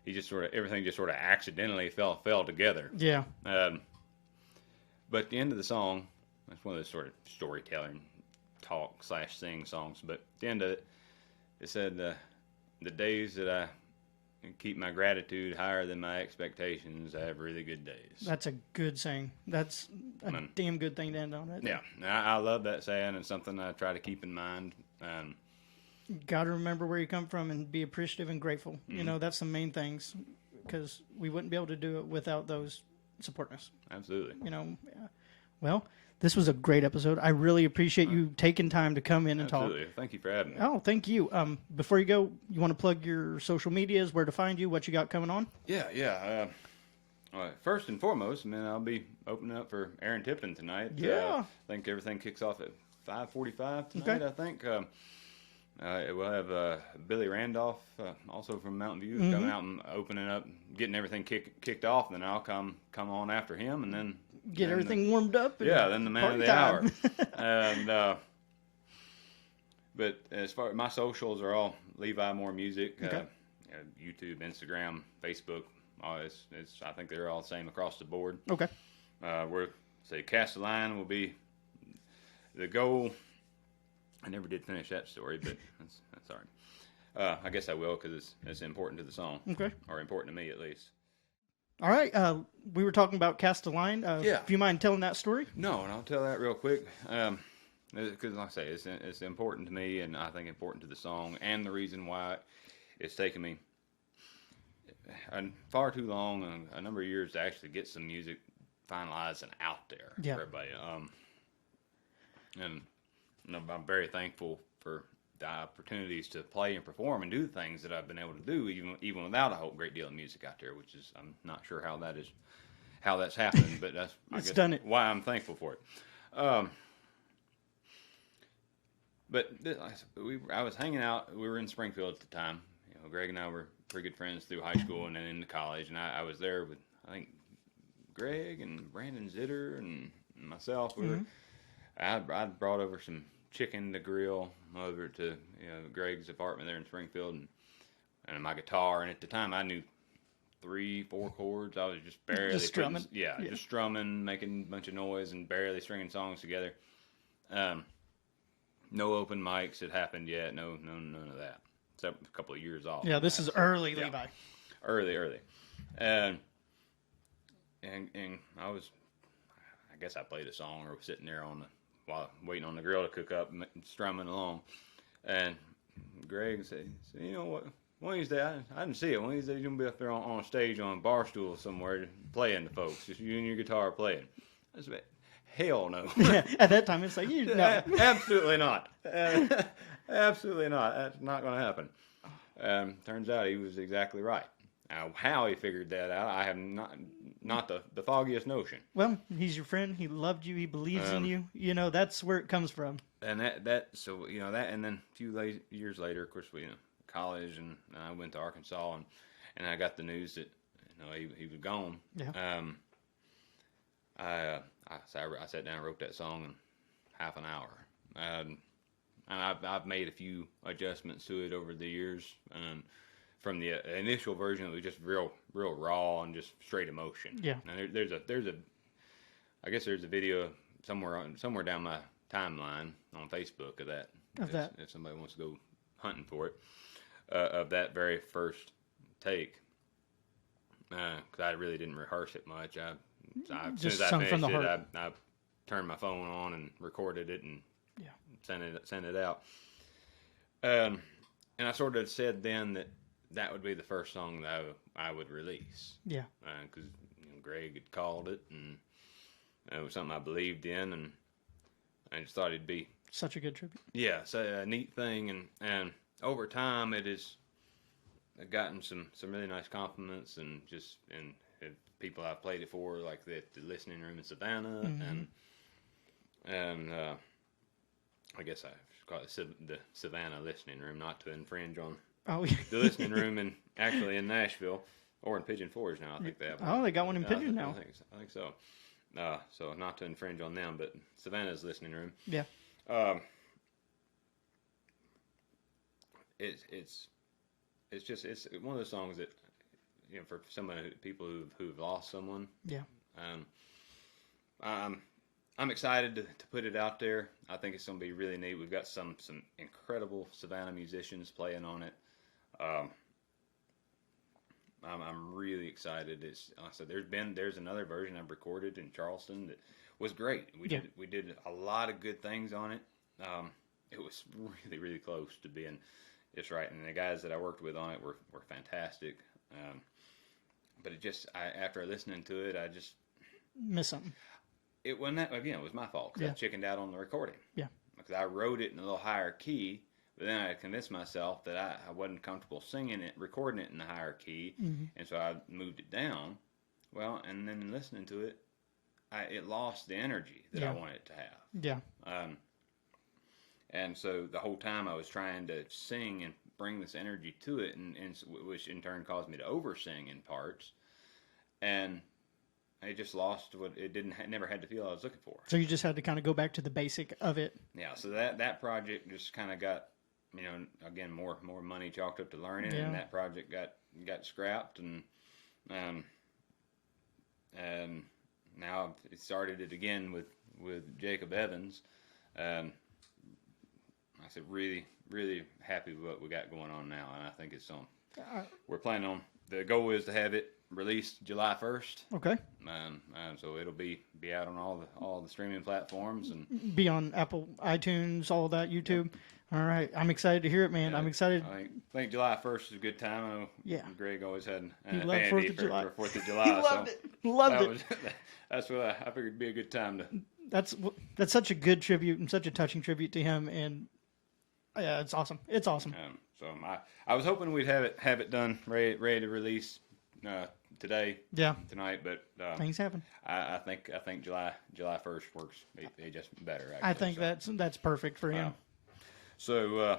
he just everything just sort of accidentally fell together. Yeah. But at the end of the song, it's one of those sort of storytelling talk/sing songs. But at the end of it, it said, the days that I keep my gratitude higher than my expectations, I have really good days. That's a good saying. That's a damn good thing to end on. Right? Yeah, I love that saying. It's something I try to keep in mind. Got to remember where you come from and be appreciative and grateful. That's the main things, because we wouldn't be able to do it without those supporting us. Absolutely. Well, this was a great episode. I really appreciate you taking time to come in and Absolutely. talk. Thank you for having me. Oh, thank you. Before you go, you want to plug your social medias, where to find you, what you got coming on? Yeah. First and foremost, I'll be opening up for Aaron TIppen tonight. Yeah. I think everything kicks off at 5:45 tonight. Okay. I think we'll have Billy Randolph, also from Mountain View, Mm-hmm. coming out and opening up, getting everything kicked off. And then I'll come on after him, and then Get everything warmed up. And then the man of the hour. And but as far as my socials are all Levi Moore Music, Okay. YouTube, Instagram, Facebook. I think they're all the same across the board. Okay. Cast the Line will be the goal. I never did finish that story, but that's all right. I guess I will, because it's important to the song. Okay. Or important to me, at least. All right. We were talking about Cast a Line. Yeah. If you mind telling that story? No, and I'll tell that real quick. Because, like I say, it's important to me, and I think important to the song, and the reason why it's taken me far too long, a number of years, to actually get some music finalized and out there for everybody. And I'm very thankful for the opportunities to play and perform and do things that I've been able to do, even without a whole great deal of music out there, which is, I'm not sure how that's happened, but that's why I'm thankful for it. But I was hanging out. We were in Springfield at the time. Greg and I were pretty good friends through high school and then into college, and I was there with, I think, Greg and Brandon Zitter and myself. I brought over some chicken to grill over to Greg's apartment there in Springfield, and my guitar. And at the time, I knew 3-4 chords. I was just barely just strumming. Just strumming, making a bunch of noise, and barely stringing songs together. No open mics had happened yet. No, none of that. Except a couple of years off. Yeah, this is early, Levi. Early. And I guess I played a song or was sitting there while waiting on the grill to cook up, strumming along. And Greg said, you know what? One of these days, I didn't see it. One of these days, you're going to be up there on a stage on a bar stool somewhere playing to folks. Just you and your guitar playing. I said, hell no. At that time, it's like, no. Absolutely not. Absolutely not. That's not going to happen. Turns out he was exactly right. Now, how he figured that out, I have not the foggiest notion. Well, he's your friend. He loved you. He believes in you. You know, that's where it comes from. And so you know that, and then a few years later, of course, we college, and I went to Arkansas, and I got the news that he was gone. Yeah. I sat down and wrote that song in half an hour. And I've made a few adjustments to it over the years. From the initial version, it was just real raw and just straight emotion. Yeah. And there's I guess there's a video somewhere down my timeline on Facebook of that. If somebody wants to go hunting for it, of that very first take. Because I really didn't rehearse it much. As soon as I finished it, I turned my phone on and recorded it and sent it out. And I sort of said then that would be the first song that I would release. Yeah. Because Greg had called it, and it was something I believed in, and I just thought it'd be such a good tribute. Yeah, so a neat thing, and over time it has gotten some really nice compliments, and people I've played it for, like the listening room in Savannah, and I guess I should call it the Savannah listening room, not to infringe on the listening room actually in Nashville or in Pigeon Forge now. I think they have. Oh, they got one in Pigeon now. I think so. So not to infringe on them, but Savannah's listening room. Yeah. It's one of those songs that, for people who've lost someone. Yeah. I'm excited to put it out there. I think it's going to be really neat. We've got some incredible Savannah musicians playing on it. I'm really excited. There's another version I've recorded in Charleston that was great. We did a lot of good things on it. It was really, really close to being just right, and the guys that I worked with on it were fantastic. But after listening to it, I just miss something. It wasn't that, again, it was my fault because I chickened out on the recording. Yeah. Because I wrote it in a little higher key, but then I convinced myself that I wasn't comfortable recording it in the higher key, and so I moved it down. Well, and then in listening to it, it lost the energy that I wanted it to have. Yeah. And so the whole time I was trying to sing and bring this energy to it, and which in turn caused me to over-sing in parts, and I just lost what it never had the feel I was looking for. So you just had to kind of go back to the basic of it. Yeah. So that project just kind of got, again, more money chalked up to learning, and that project got scrapped, and now I've started it again with Jacob Evans. I said really, really happy with what we got going on now, and I think it's on. We're planning on. The goal is to have it released July 1st. Okay. So it'll be out on all the streaming platforms and be on Apple, iTunes, all of that, YouTube. Yep. All right, I'm excited to hear it, man. Yeah, I'm excited. I think July 1st is a good time. I know Greg always had an affinity for 4th of July. He loved it. Loved it. That's what I figured would be a good time to. That's such a good tribute and such a touching tribute to him, and it's awesome. It's awesome. So I was hoping we'd have it done, ready to release today. Yeah. Tonight, but things happen. I think July 1st works just better. Actually. I think that's perfect for him. So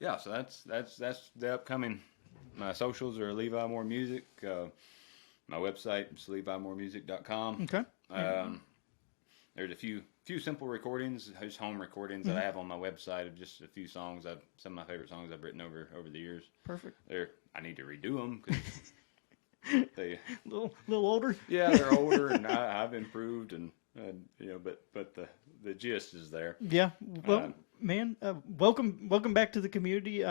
that's the upcoming. My socials are Levi Moore Music. My website is LeviMoreMusic.com. Okay. There's a few simple recordings, just home recordings that I have on my website of just a few songs. Some of my favorite songs I've written over the years. Perfect. I need to redo them because they little older. Yeah, they're older, and I've improved, and but the gist is there. Yeah. Well, man, welcome back to the community.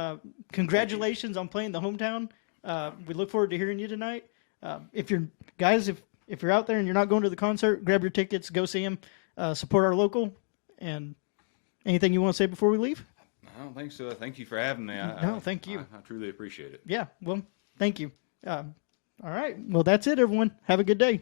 Congratulations on playing the hometown. We look forward to hearing you tonight. If you're out there and you're not going to the concert, grab your tickets, go see him, support our local. And anything you want to say before we leave? I don't think so. Thank you for having me. Thank you. I truly appreciate it. Yeah, well, thank you. All right. Well, that's it, everyone. Have a good day.